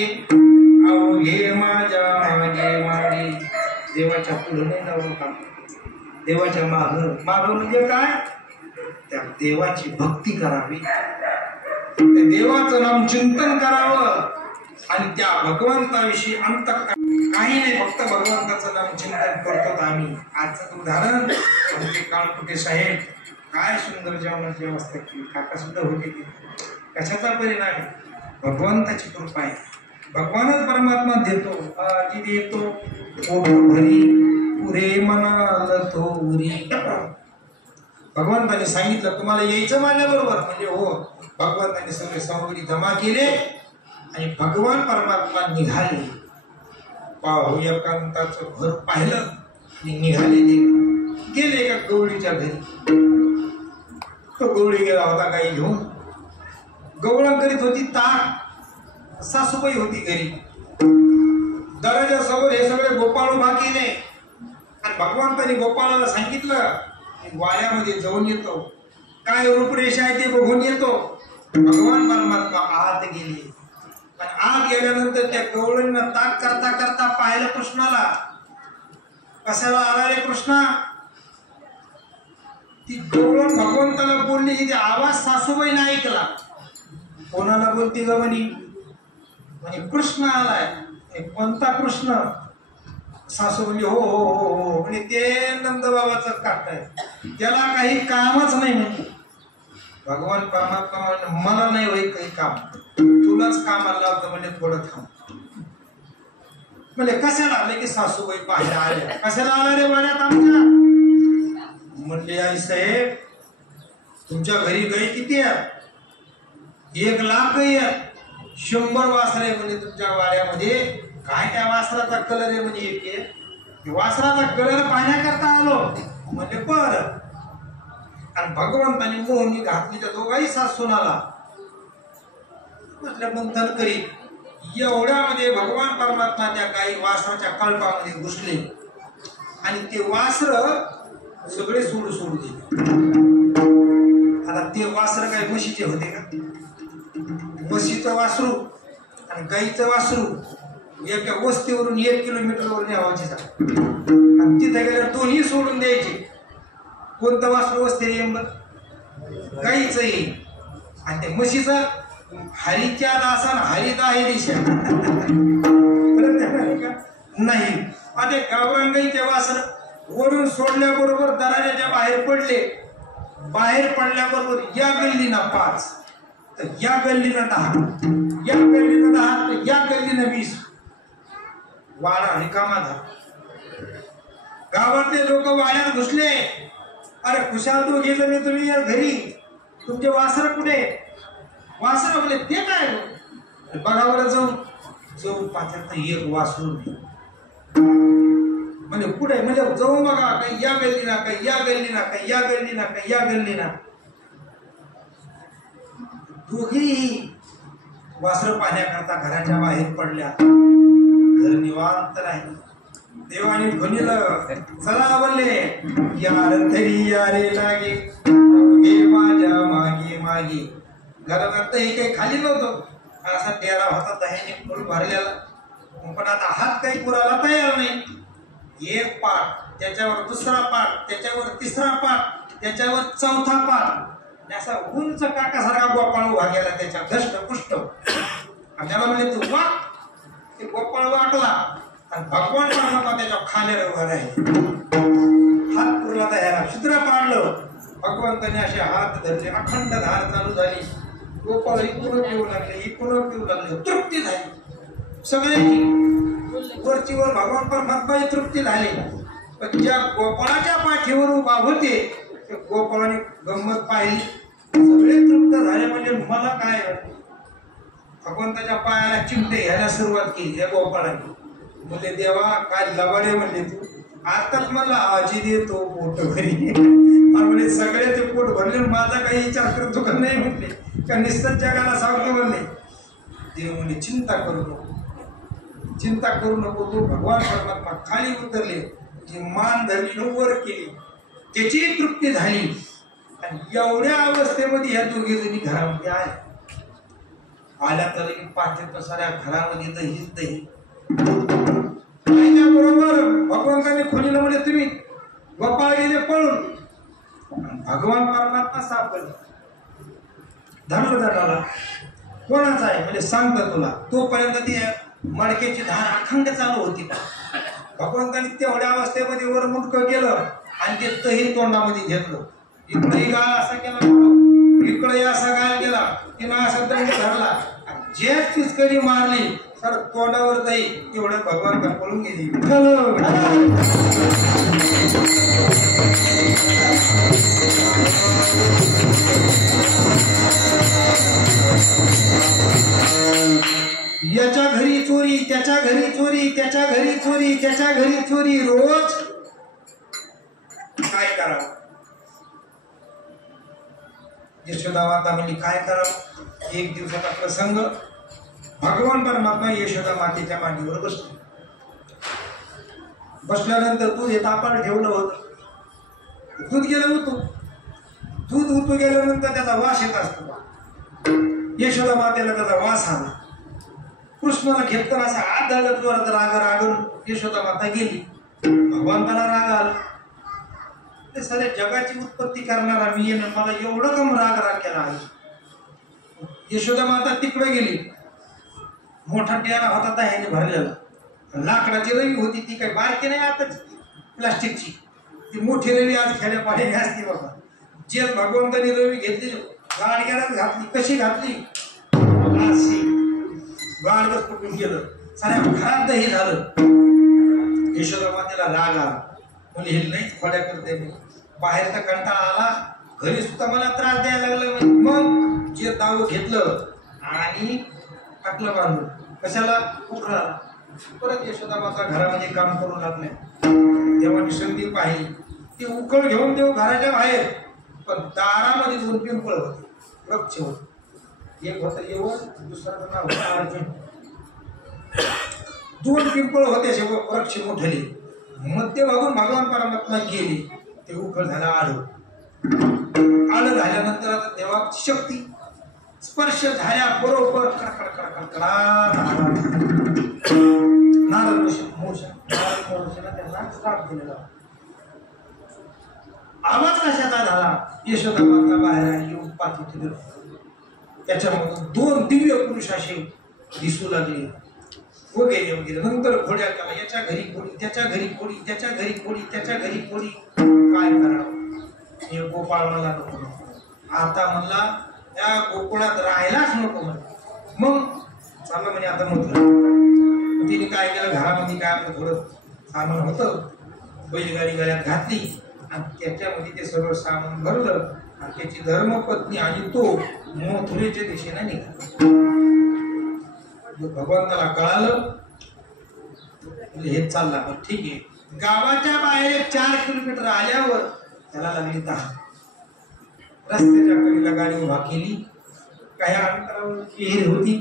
अवघे माझ्या मागे मागे. देवाच्या पुढे नाही जाऊ का, देवाच्या माग. माग म्हणजे काय? त्या देवाची भक्ती करावी, त्या देवाचं नाम चिंतन करावं आणि त्या भगवंताविषयी अंत काही नाही, फक्त भगवंताचं नाम चिंतन करतो आम्ही. आजचं उदाहरण आमचे काळकुटे साहेब काय सुंदर जेवणाची व्यवस्था केली. काका सुद्धा होते की कशाचा परिणाम आहे? भगवंताची कृपा आहे. भगवानच परमात्मा देतो, ती देतो पोट भरी पुरे मनाला थोरी. भगवंताने सांगितलं तुम्हाला यायचं माझ्याबरोबर. म्हणजे हो, भगवंताने सगळे सामग्री जमा केले आणि भगवान परमात्मा निघाले. पाहू एकांताचं घर पाहिलं आणि निघाले. गेले एका गवळीच्या घरी. तो गवळी गेला होता गाई घेऊन. गवळण करीत होती ताक. सासूबाई होती घरी. दरवाजासमोर हे सगळे गोपाळ उभा केले आणि भगवंताने गोपाळाला सांगितलं वाड्यामध्ये जाऊन येतो, काय रूपरेषा आहे ते बघून येतो. भगवान परमात्मा आत गेले आणि आत गेल्यानंतर त्या गवळणीनं ताक करता करता पाहिलं कृष्णाला. कशाला आला रे कृष्णा? ती गवळण भगवंताला बोलली की आवाज सासूबाईने ऐकला. कोणाला बोलते ग म्हणी? म्हणजे कृष्ण आलाय. कोणता कृष्ण? सासू म्हणजे हो हो हो हो. म्हणजे ते नंदबाबाचं काढताय, त्याला काही कामच नाही. म्हणजे भगवान परमात्मा म्हणजे मला नाही होई काही काम, तुलाच कामाला लावतं. म्हणजे थोडं थांब. म्हणजे कशाला आले की सासूबाई पाहायला आल्या. कशाला आला रे वाड्यात आमच्या? म्हणले आई साहेब तुमच्या घरी गाई किती आहे? 1 लाख गाई आहे. 100 वासरे म्हणजे तुमच्या वाड्यामध्ये. काय त्या वासराचा कलर आहे? म्हणजे एक वासराचा कलर पाहण्याकरता आलो. म्हणजे बरं. आणि भगवंतानी मोहनी घातली त्या दोघाही सासूनाला. म्हटलं मंथन करी. एवढ्यामध्ये भगवान परमात्मा त्या गाई वासराच्या कळपामध्ये घुसले आणि ते वासर सगळे सोडू दिले. आता ते वासर काय म्हशीचे होते का? म्हशीचं वासरू आणि गाईचं वासरू एका वस्तीवरून 1 किलोमीटरवर न्यावायचे आणि तिथे गेल्यावर दोन्ही सोडून द्यायचे. कोणतं वासरू वस्तीला येईल? गाईचं येईल. आणि त्या म्हशीचं हरीच्या दासान हरित आहे दिशा नाही. आता गावरान गाईचे वासर वरून सोडल्याबरोबर दराजाच्या बाहेर पडले. बाहेर पडल्याबरोबर या गल्लीना 5 तर या गल्लीनं 10, या गल्लीनं 10 तर या गल्लीनं 20. वाडा रिकामा झाला. गावातले लोक वाड्यात घुसले. अरे खुशाल दोघे जणी तुम्ही या घरी, तुमचे वासर कुठे? वासर आपले ते काय बघावर जाऊन पाहतात एक वासरू नाही. म्हणजे कुठे? म्हणजे जाऊन बघा, काही या गल्लीना, काही या गल्लीना, काही या गल्लीना, काही या गल्लीना. दोघेही वासर पाहण्याकरता घराच्या बाहेर पडल्या. घर निवांत राहिले. देवाने ध्वनीलं, चला बोलले यार तरी यारे लागे हे माझ्या मागे मागे. घरात हे काही खाली नव्हतं. असा डेरा होता दह्याने फुल भरलेला. पण आता हात काही पुराला तयार नाही. एक पाठ, त्याच्यावर दुसरा पाठ, त्याच्यावर तिसरा पाठ, त्याच्यावर चौथा पाठ. असा उंच काकासारखा गोपाळ उभा गेला त्याच्या धष्टपुष्ट. आणि त्याला म्हणजे तू वाक. ते गोपाळ वाकला आणि भगवान परमात्मा त्याच्या खाल्यावर उभा राहिले. हात पुरला तयार, छिद्र पाडलं. भगवंताने असे हात धरले. अखंड धार चालू झाली. गोपाळ इकडून पिऊ लागले, इकडून पिऊ लागले. तृप्ती झाली सगळ्यांची. वरची वर भगवान परमात्माची तृप्ती झाली. पण ज्या गोपाळाच्या पाठीवर उभा होते त्या गोपाळाने गंमत पाहिली. सगळे तृप्त झाले. म्हणजे मला काय, भगवंताच्या पायाला चिमटे घ्यायला सुरुवात केली या गोपाळाने. म्हणजे देवा काय लबाडे म्हणले तू. आताच मला आजी देतो पोट भरी. म्हणजे सगळे ते पोट भरले. माझा काही विचार करतो का नाही म्हणले, का निश्चित जगाला सांगतो म्हणले. देव म्हणजे चिंता करू नको, चिंता करू नको. तो भगवान परमात्मा खाली उतरले, जी मान धरली वर केली, त्याची तृप्ती झाली. आणि एवढ्या अवस्थेमध्ये ह्या दोघे जणी घरामध्ये आल्या तर पाहते साऱ्या घरामध्ये दहीच दही. बरोबर भगवंताने खोलीला म्हणजे तुम्ही गोपाळ गेले पळून. भगवान परमात्मा सापडले. धनुर्धराला कोणाचा आहे म्हणजे सांगतो तुला. तोपर्यंत ती मडक्याची धार अखंड चालू होती. भगवंताने तेवढ्या अवस्थेमध्ये वर मुटकं केलं आणि ते दही तोंडामध्ये घेतलं. इकडे गाळ असा केला, इकडे असा गाळ केला, तिनं असा दंड धरला. जे पिचकरी मारली तर तोंडावर दही. तेवढं भगवान का पळून गेली. याच्या घरी चोरी, त्याच्या घरी चोरी, त्याच्या घरी चोरी, त्याच्या घरी चोरी. रोज काय करावं? यशोदा माता म्हणजे काय करावं? एक दिवसाचा प्रसंग. भगवान परमात्मा यशोदा मातेच्या मांडीवर बसले. बसल्यानंतर दूध हे तापाला ठेवलं होतं. दूध गेलं होतं. दूध उतू गेल्यानंतर त्याचा वास येत असतो. यशोदा मातेला त्याचा वास आला. कृष्णाला घेतलं असा हात धरत जोरात रागून यशोदा माता गेली. भगवंताला राग आला. ते सारे जगाची उत्पत्ती करणारा मी येणं मला एवढं कम राग केला आहे. यशोदा माता तिकडे गेली. मोठा टेरा होता ह्याने भरलेला. लाकडाची रवी होती, ती काही बारकी नाही आताच प्लास्टिकची. ती मोठी रवी आज खेड्या पाण्याने असते बाबा. जे भगवंतानी रवी घेतली गाडग्याला घातली. कशी घातली? अशी गाडगच पकडून गेलं. साऱ्या घरात दही झालं. यशोदा मातेला राग आला. म्हणजे हे लईच खोड्या करते. बाहेरचा कंटाळा आला, घरी सुद्धा मला त्रास द्यायला लागला. मग जे दाव घेतलं आणि टाकलं बांधून. कशाला? उकळाला. परत यशोदा माता घरामध्ये काम करू लागल्या. देवानी संधी पाहिली. ती उकळ घेऊन देऊ घराच्या बाहेर. पण दारामध्ये 2 पिंपळ होते, वृक्ष होते. एक होतं येऊन, दुसरं नाव होतं अर्जुन. 2 पिंपळ होते वृक्ष मोठले. मध्यभागून भगवान परमात्मा गेली. ते उकळ झालं आलं. आलं झाल्यानंतर आता देवाची शक्ती स्पर्श झाल्याबरोबर नारद ऋषीने त्यांना श्राप दिलेला. आवाज कशाचा झाला? यशोदा माता बाहेर येऊन पाहत होती. त्याच्यामधून 2 दिव्य पुरुष असे दिसू लागले वगैरे वगैरे. नंतर घोड्या त्याला याच्या घरी खोडी, त्याच्या घरी खोडी, त्याच्या घरी खोडी, त्याच्या घरी खोडी. काय करावं? हे गोपाळ मला नको, आता म्हणला त्या गोकुळात राहायलाच नको म्हणला. मग चाललं म्हणजे आता म्हटलं. तिने काय केलं, घरामध्ये काय आपलं थोडं सामान होतं, बैलगाडी गळ्यात घातली आणि त्याच्यामध्ये ते सगळं सामान भरलं आणि त्याची धर्मपत्नी आणि तो मथुरेच्या दिशेने निघाला. भगवंताला कळालं, हे चालला पण ठीक आहे. गावाच्या बाहेर 4 किलोमीटर आल्यावर त्याला लागली तहान. रस्त्याच्या कडेला गाडी उभा केली. काही अंतरावर विहीर होती,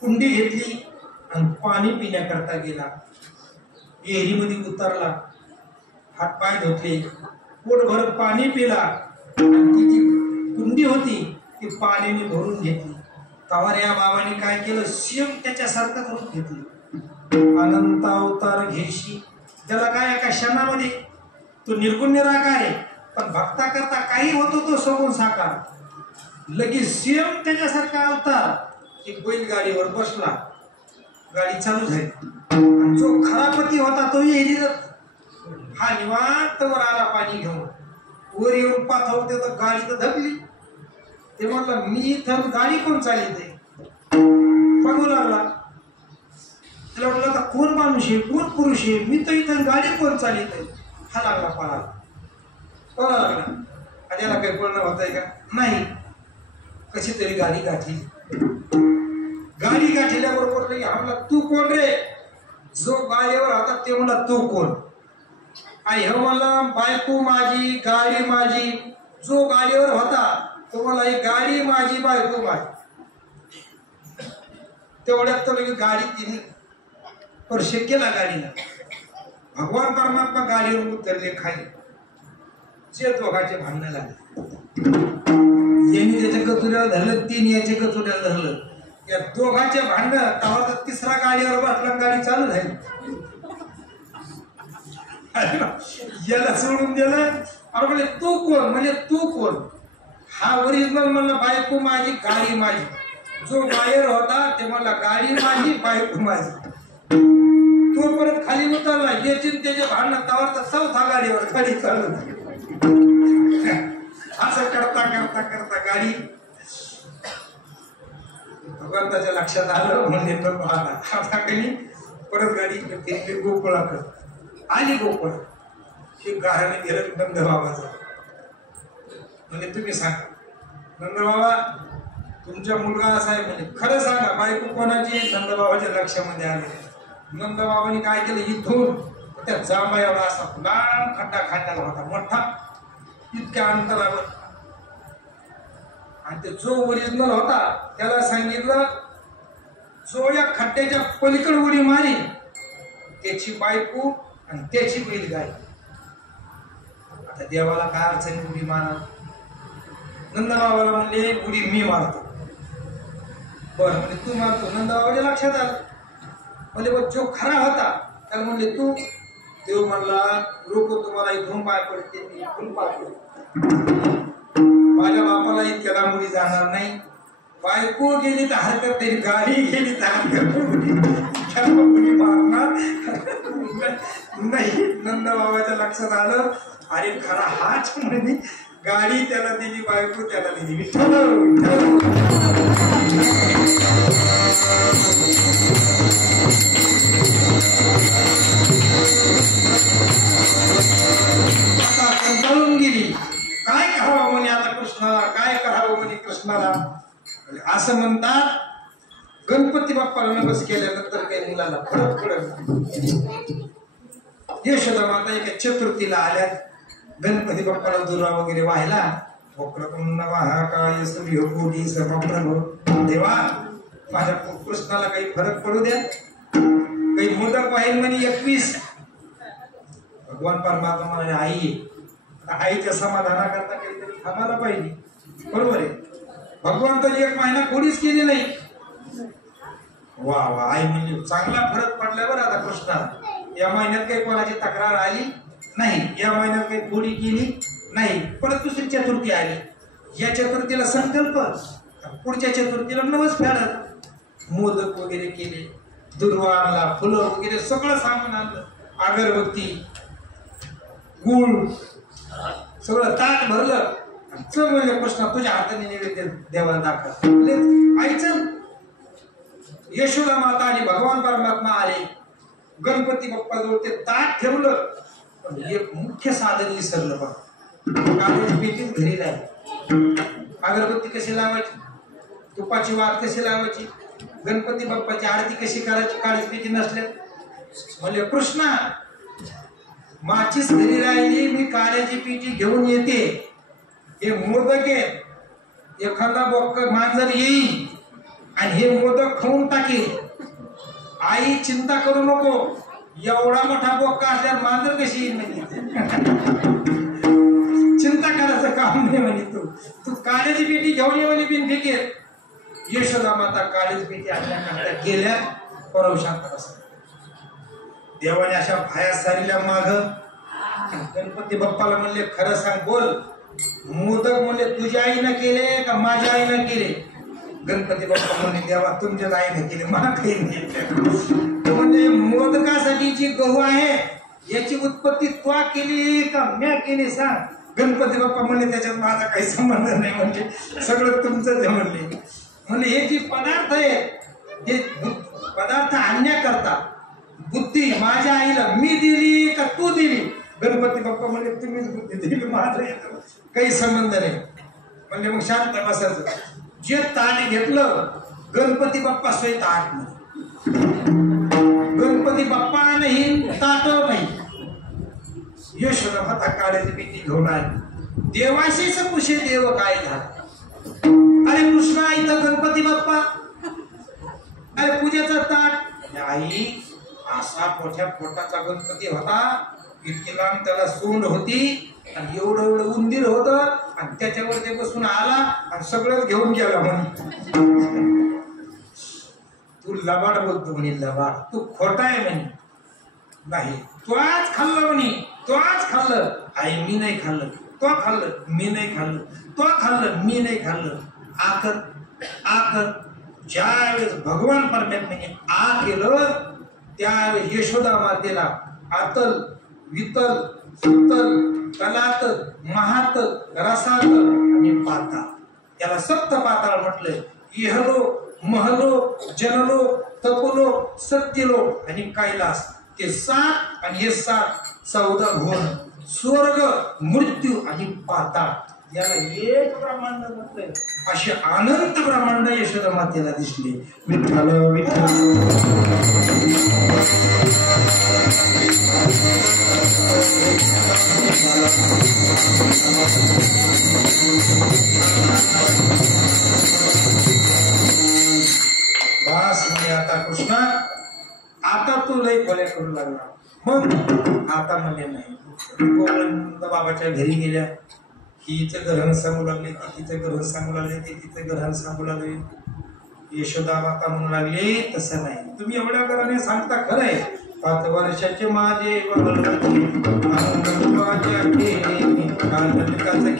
कुंडी घेतली आणि पाणी पिण्याकरता गेला. विहिरीमध्ये उतरला, हातपाय धुतले, पोटभर पाणी पिला आणि ती जी कुंडी होती ती पाण्याने भरून घेतली. तवार या बाबाने काय केलं, सेम त्याच्यासारखं करून घेतलं. अनंत अवतार घेशी, त्याला काय एका क्षणामध्ये तो निर्गुण निराकार आहे, पण भक्ता करता काही होतो तो सगुण साकार. लगेच सेम त्याच्यासारखा अवतार एक बैलगाडीवर बसला, गाडी चालू झाली. जो खरापती होता तो येईल, हा निवांत वर आला पाणी घेऊन. वर येऊन पाथव तर गाडी तर धकली. ते म्हणलं मी इथं गाडी कोण चालित बघू लागला. त्याला म्हटलं आता कोण माणूस आहे, कोण पुरुष आहे, मी तर इथं गाडी कोण चालित आहे. हा लागला पळाला लागला. त्याला काही पळणं होत आहे का? नाही. कशी तरी गाडी गाठली. गाडी गाठल्याबरोबर नाही म्हणला तू कोण रे? जो गाडीवर होता ते म्हणला तू कोण? आणि हे म्हणला बायको माझी, गाडी माझी. जो गाडीवर होता तो मला ही गाडी माझी, बायको माझी. तेवढ्यात तर गाडी तिने स्पर्श केला गाडीला. भगवान परमात्मा गाडीवर उतरले खाली. जे दोघांचे भांडणं लागले. यांनी त्याच्या कचुऱ्याला धरलं, 3 याच्या कचुऱ्याला धरलं. या दोघांचे भांडणं तेव्हा तर 3रा गाडीवर बसला, गाडी चालू झाली. याला सोडून दिलं. अरे म्हणजे तू कोण? म्हणजे तू कोण? हा ओरिजिनल म्हणला बायको माझी, गाडी माझी. जो बाहेर होता ते म्हणला गाडी माझी, बायको माझी. तो परत खाली उतरला. याची त्याचे भांडणं तेव्हा तर 4थ्या गाडीवर गाडी चालू झाली. असं करता करता करता गाडी भगवंताच्या लक्षात आलं. म्हणजे आता काही परत गाडी गोकुळाकडे आली. गोकुळ हे गाराने गेलं नंद बाबाचं. म्हणजे तुम्ही सांगा नंदबाबा तुमचा मुलगा असा आहे, म्हणजे खरं सांगा बायको कोणाची? नंदबाबाच्या लक्षामध्ये आले. नंदबाबांनी काय केलं, इथून त्या जांभा एवढा असा लांब खड्डा खांडाला होता मोठा, इतक्या अंतरावर. आणि ते जो ओरिजिनल होता त्याला सांगितलं जो या खड्ड्याच्या पलीकडे उडी मारी त्याची बायको आणि त्याची बैलगाडी. आता देवाला काय अडचणी उडी मारा? नंदबाबाला म्हणले उडी मी मारतो. बरं म्हणजे तू मारतो. नंदबाबाच्या लक्षात आलं. म्हणजे जो खरा होता त्याला म्हणले तू. देव म्हणला लोक तुम्हाला इथून पाय पडते, मी इथून पाय पडते. माझ्या बापाला इतक्याला मुली जाणार नाही. बायको गेली तर हरकत नाही, गाडी गेली तर हरकत मुली मारणार नाही. नंदबाबाच्या लक्षात आलं अरे खरा हाच म्हणजे गाडी त्याला दिली, बायको त्याला दिली. विठ्ठल कंटाळून गेली. काय करावं म्हणे आता कृष्णाला, काय करावं म्हणे कृष्णाला. असं म्हणतात गणपती बाप्पाला नमस्कार केल्यानंतर काही मुलाला फरक पडत. यशोदा माता एका चतुर्थीला आल्यात. गणपती बाप्पाला दुर्वा वगैरे व्हायला. काय सूर्यकोटी समप्रभ. देवा माझ्या कृष्णाला काही फरक पडू द्या. काही मोदक वाहील म्हणे 21. भगवान परमात्मा म्हणाले आई आईच्या समाधानाकरता काहीतरी थांबायला पाहिजे. बरोबर आहे. भगवंतानी 1 महिना कोणीच केली नाही. वा वा, आई म्हणजे चांगला फरक पडला बरं. आता कृष्णा या महिन्यात काही कोणाची तक्रार आली नाही, या महिन्यात काही खोडी केली नाही. परत दुसरी चतुर्थी आली, या चतुर्थीला संकल्प, पुढच्या चतुर्थीला नवस फेडत, मोदक वगैरे केले, दुर्वा आणला, फुलं वगैरे सगळं सामान आणलं, अगरबत्ती, गुळ सगळं ताट भरलं. चल म्हणजे कृष्णा तुझ्या हाताने नैवेद्य देवाला दाखव. आई चल. यशोदा माता आणि भगवान परमात्मा आले. गणपती बाप्पा जवळ ते ताट ठेवलं. पण एक मुख्य साधन विसरलं बघ. काळ्याची पेटीच घरी राहिली. अगरबत्ती कशी लावायची, तुपाची वात कशी लावायची, गणपती बाप्पाची आरती कशी करायची काळीच पेटी नसल्या. म्हणजे कृष्णा माचीच घरी राहिली, मी काळ्याची पेटी घेऊन येते. हे मोदक आहे, एखादा बोक्क मांजर येईल आणि हे मोदक खाऊन टाकेल. आई चिंता करू नको, एवढा मोठा बोक्का असल्यावर मांजर कशी येईल म्हणजे चिंता करायचं काम नाही म्हणे. तू काळ्याची पेटी घेऊन ये म्हणे बिन फिकीर. यशोदा माता काळीची पेटी आणल्यानंतर गेल्या परवशात. देवाने अशा भाया सारीला माग. गणपती बाप्पाला म्हणले खरं सांग, बोल मोदक म्हणले तुझ्या आईनं केले का माझ्या आईनं केले. गणपती बाप्पा म्हणले देवा तुमच्याच आईने केले, मला काही नाही. म्हणजे मोदकासाठी जी गहू आहे याची उत्पत्ती त्वा केली का म्या केली सांग. गणपती बाप्पा म्हणले त्याच्यात माझा काही संबंध नाही, म्हणजे सगळं तुमचंच आहे म्हणले. म्हणजे हे जे पदार्थ आहे हे पदार्थ आणण्याकरता बुद्धी माझ्या आईला मी दिली का तू दिली. गणपती बाप्पा म्हणजे तुम्हीच बुद्धी दिली, माझं येतं काही संबंध नाही. म्हणजे मग शांत बसायचं. जे ताट घेतलं गणपती बाप्पा स्वतः ताट नाही, गणपती बाप्पा नाही ताट नाही. यशोदा माता काळ्याची पेटी घेऊन आली. देवाशीच पुषे देव काय झाला. अरे कृष्णा इथं गणपती बाप्पा, अरे पूजेचा ताट. आई असा मोठ्या पोटाचा गणपती होता, इतकी लांब त्याला सोंड होती आणि एवढं एवढं उंदीर होत आणि त्याच्यावर ते बसून आला आणि सगळं घेऊन गेला म्हणे. तू लबाड बोलतो म्हणे, लबाड तू खोटा आहे म्हणे. नाही तो आज खाल्लं म्हणे, तो आज खाल्लं. आई मी नाही खाल्लं. तो खाल्लं मी नाही खाल्लं. तो खाल्लं मी नाही खाल्लं. आकर आकर. ज्यावेळेस भगवान परमात्म्याने आ केलं त्यावेळेस यशोदा मातेला आतल वितल सुतल कलातल महातल रसातल आणि पाताळ, त्याला सप्त पाताळ म्हटलंय. इहलो महलो जनलो तपलो सत्यलो आणि कैलास, ते 7 आणि हे 7 14 भुवन, स्वर्ग मृत्यू आणि पाताळ, याला एक ब्रह्मांड म्हटलंय. असे अनंत ब्रह्मांड यशोदा मातेला दिसले. विठ्ठल विठ्ठल. वास म्हणजे आता कृष्णा आता तू लय खोल्या करू लागला. मग आता म्हणजे नाही. गोविंद बाबाच्या घरी गेल्या, हिचं ग्रहण सांगू लागले, ती तिचं ग्रहण सांगू लागले, ते तिचं ग्रहण सांगू लागले. यशोदा माता म्हणू लागली तसं नाही, तुम्ही एवढ्या घराने सांगता खरंय. 5 वर्षाचे माझे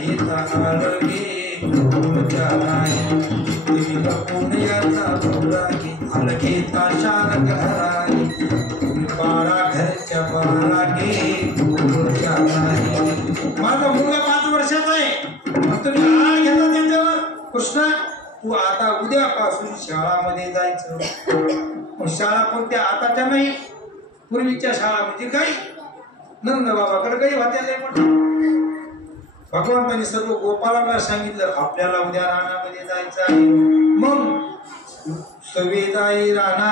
घेता घेता शारक हराई, 12 घरच्या 12 गे. माझा मुलगा 5 वर्षाचा आहे, तुम्ही आळ घेता त्यांच्यावर. कृष्णा तू आता उद्यापासून शाळामध्ये जायचं. शाळा कोणत्या आताच्या नाही, पूर्वीच्या शाळा म्हणजे काही नंद बाबाकडे काही होत्या. भगवंतांनी सर्व गोपाळांना सांगितलं आपल्याला उद्या रानामध्ये जायचं आहे. मग सवे जाई राणा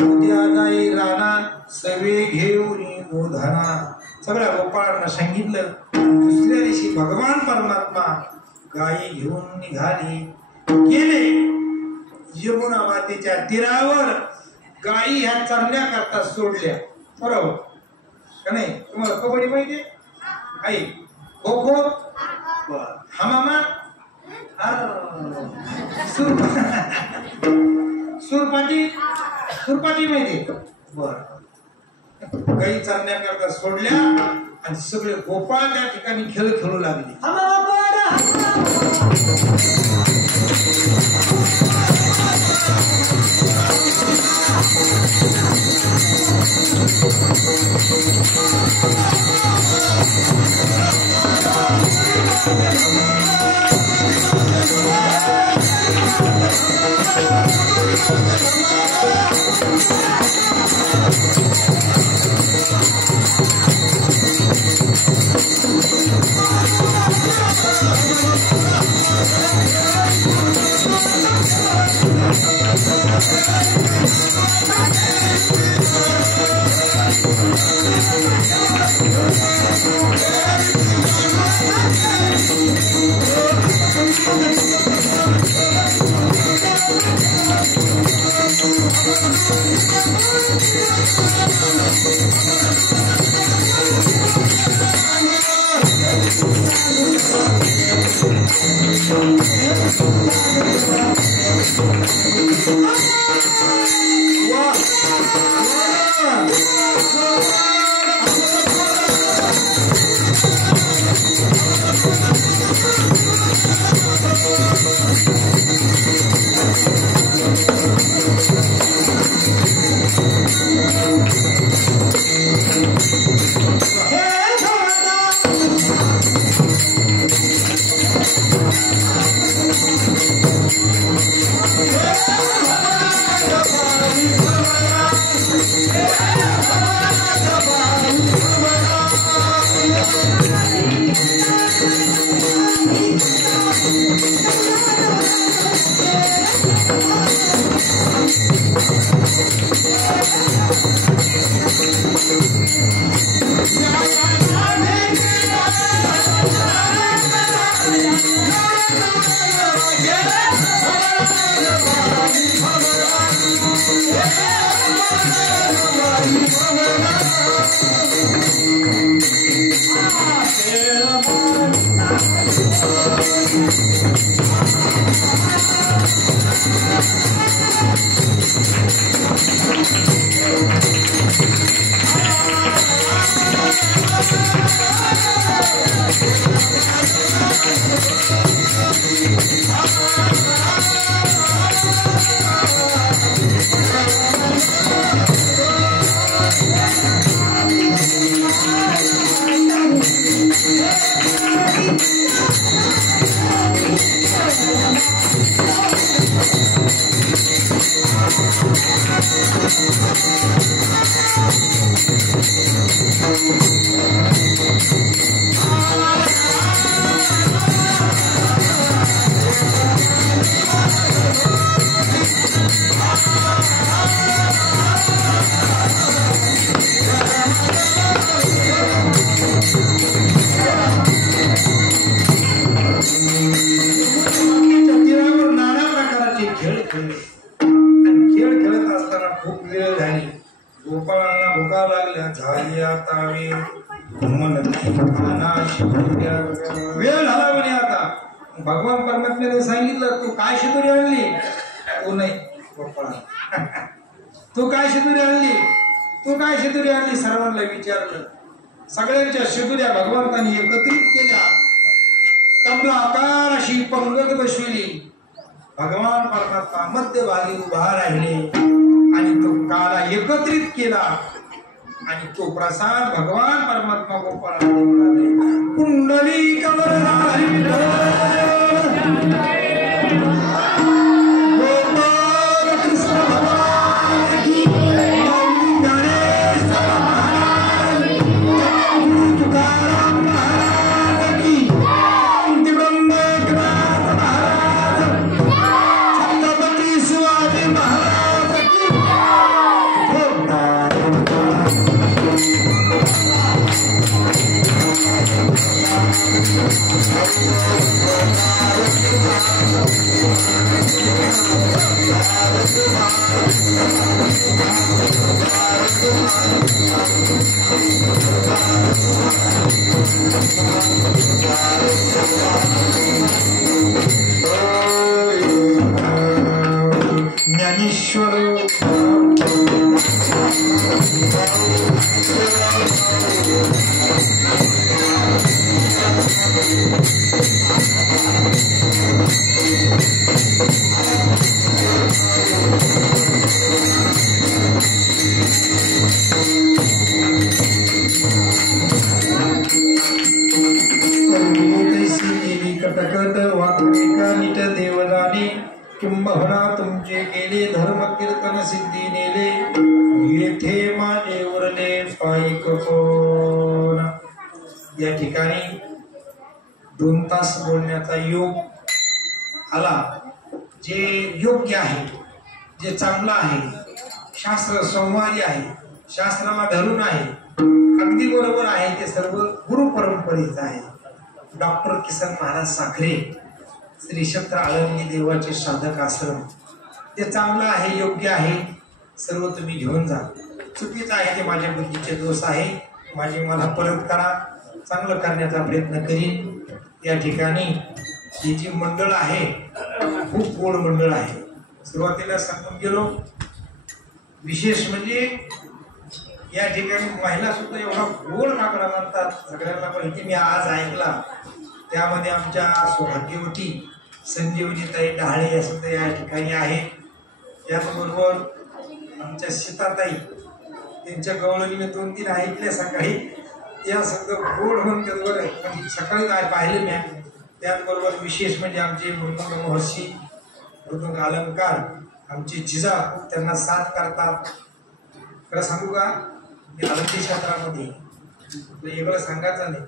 उद्या जाई राणा सवे घेऊन गोधना, सगळ्या गोपाळांना सांगितलं. दुसऱ्या दिवशी भगवान परमात्मा गायी घेऊन निघाले, गेले यमुना मातेच्या तीरावर. गायी ह्या चरण्या करता सोडल्या, बरोबर का नाही. तुम्हाला कबड्डी माहिती आहे, खो खो, हा मामा सुरपाटी माहिती बर गाई चालण्याकरता सोडल्या आणि सगळे गोपाळ त्या ठिकाणी खेळ खेळू लागले. वेळ झाला म्हणे आता. भगवान परमात्म्याने सांगितलं तू काय शिदुरी आणली. तू नाही तू काय शिदुरी आणली, तू काय शिदुरी आणली. सर्वांना विचारलं. सगळ्यांच्या शिदुऱ्या भगवंतांनी एकत्रित केल्या. तबला आकार अशी पंगत बसविली. भगवान परमात्मा मध्यभागी उभा राहिले आणि तो काला एकत्रित केला आणि तो प्रसाद भगवान परमात्मा गोपाळाला कुंडली कमल Oh देवदाने किंबहुना तुमचे केले धर्म कीर्तन सिद्धी नेले येथे माझे उरले पायिक कोण। या ठिकाणी 2 तास बोलण्याचा योग आला। जे योग्य आहे, जे चांगलं आहे, शास्त्र संवादी आहे, शास्त्राला धरून आहे, अगदी बरोबर आहे, ते सर्व गुरु परंपरेचं आहे। डॉक्टर किसन महाराज साखरे, श्री क्षेत्र आळंदी देवाचे साधक आश्रम, ते चांगलं आहे, योग्य आहे, सर्व तुम्ही घेऊन जा। चुकीचं आहे ते माझ्या बुद्धीचे दोष आहे, मला परत करा, चांगलं करण्याचा प्रयत्न करीन। या ठिकाणी ही जी मंडळ आहे खूप गोड मंडळ आहे। सुरुवातीला सांगून गेलो, विशेष म्हणजे या ठिकाणी महिला सुद्धा एवढा गोड काकडा म्हणतात, सगळ्यांना माहिती मी आज ऐकला। त्यामध्ये आमच्या सौभाग्यवती संजीवनीताई डहाळे या सुद्धा या ठिकाणी आहे। त्याचबरोबर आमच्या सीताताई, त्यांच्या गवळणीने 2-3 ऐकले सकाळी, या सगळं गोड म्हणतात बरं, म्हणजे सकाळी काय पाहिलं मी। त्याचबरोबर विशेष म्हणजे आमचे मृदंग महर्षी, मृदंग अलंकार, आमचे जिजा खूप त्यांना साथ करतात। खरं सांगू का, आळंदी क्षेत्रामध्ये वेगळं सांगायचं नाही।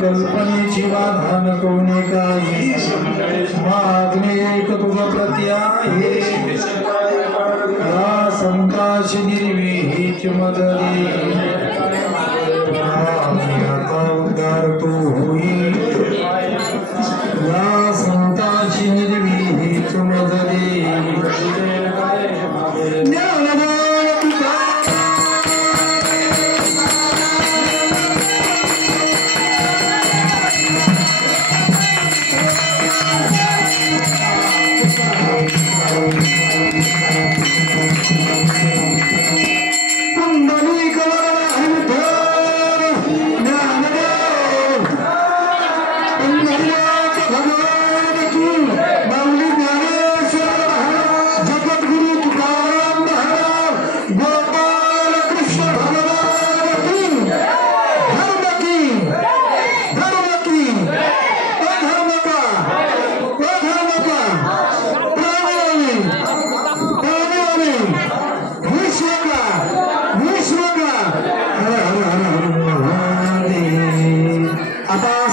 कल्पनेची बाधा न कोणी काही मागणे एक तुझ प्रती आहे या संताची निर्वी हीच मदरी आता उद्धार तू होईल या संताची निर्वी हीच मदरी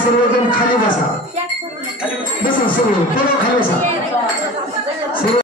सर्वजण खाली बसा, बसा सर्व खाली बसा.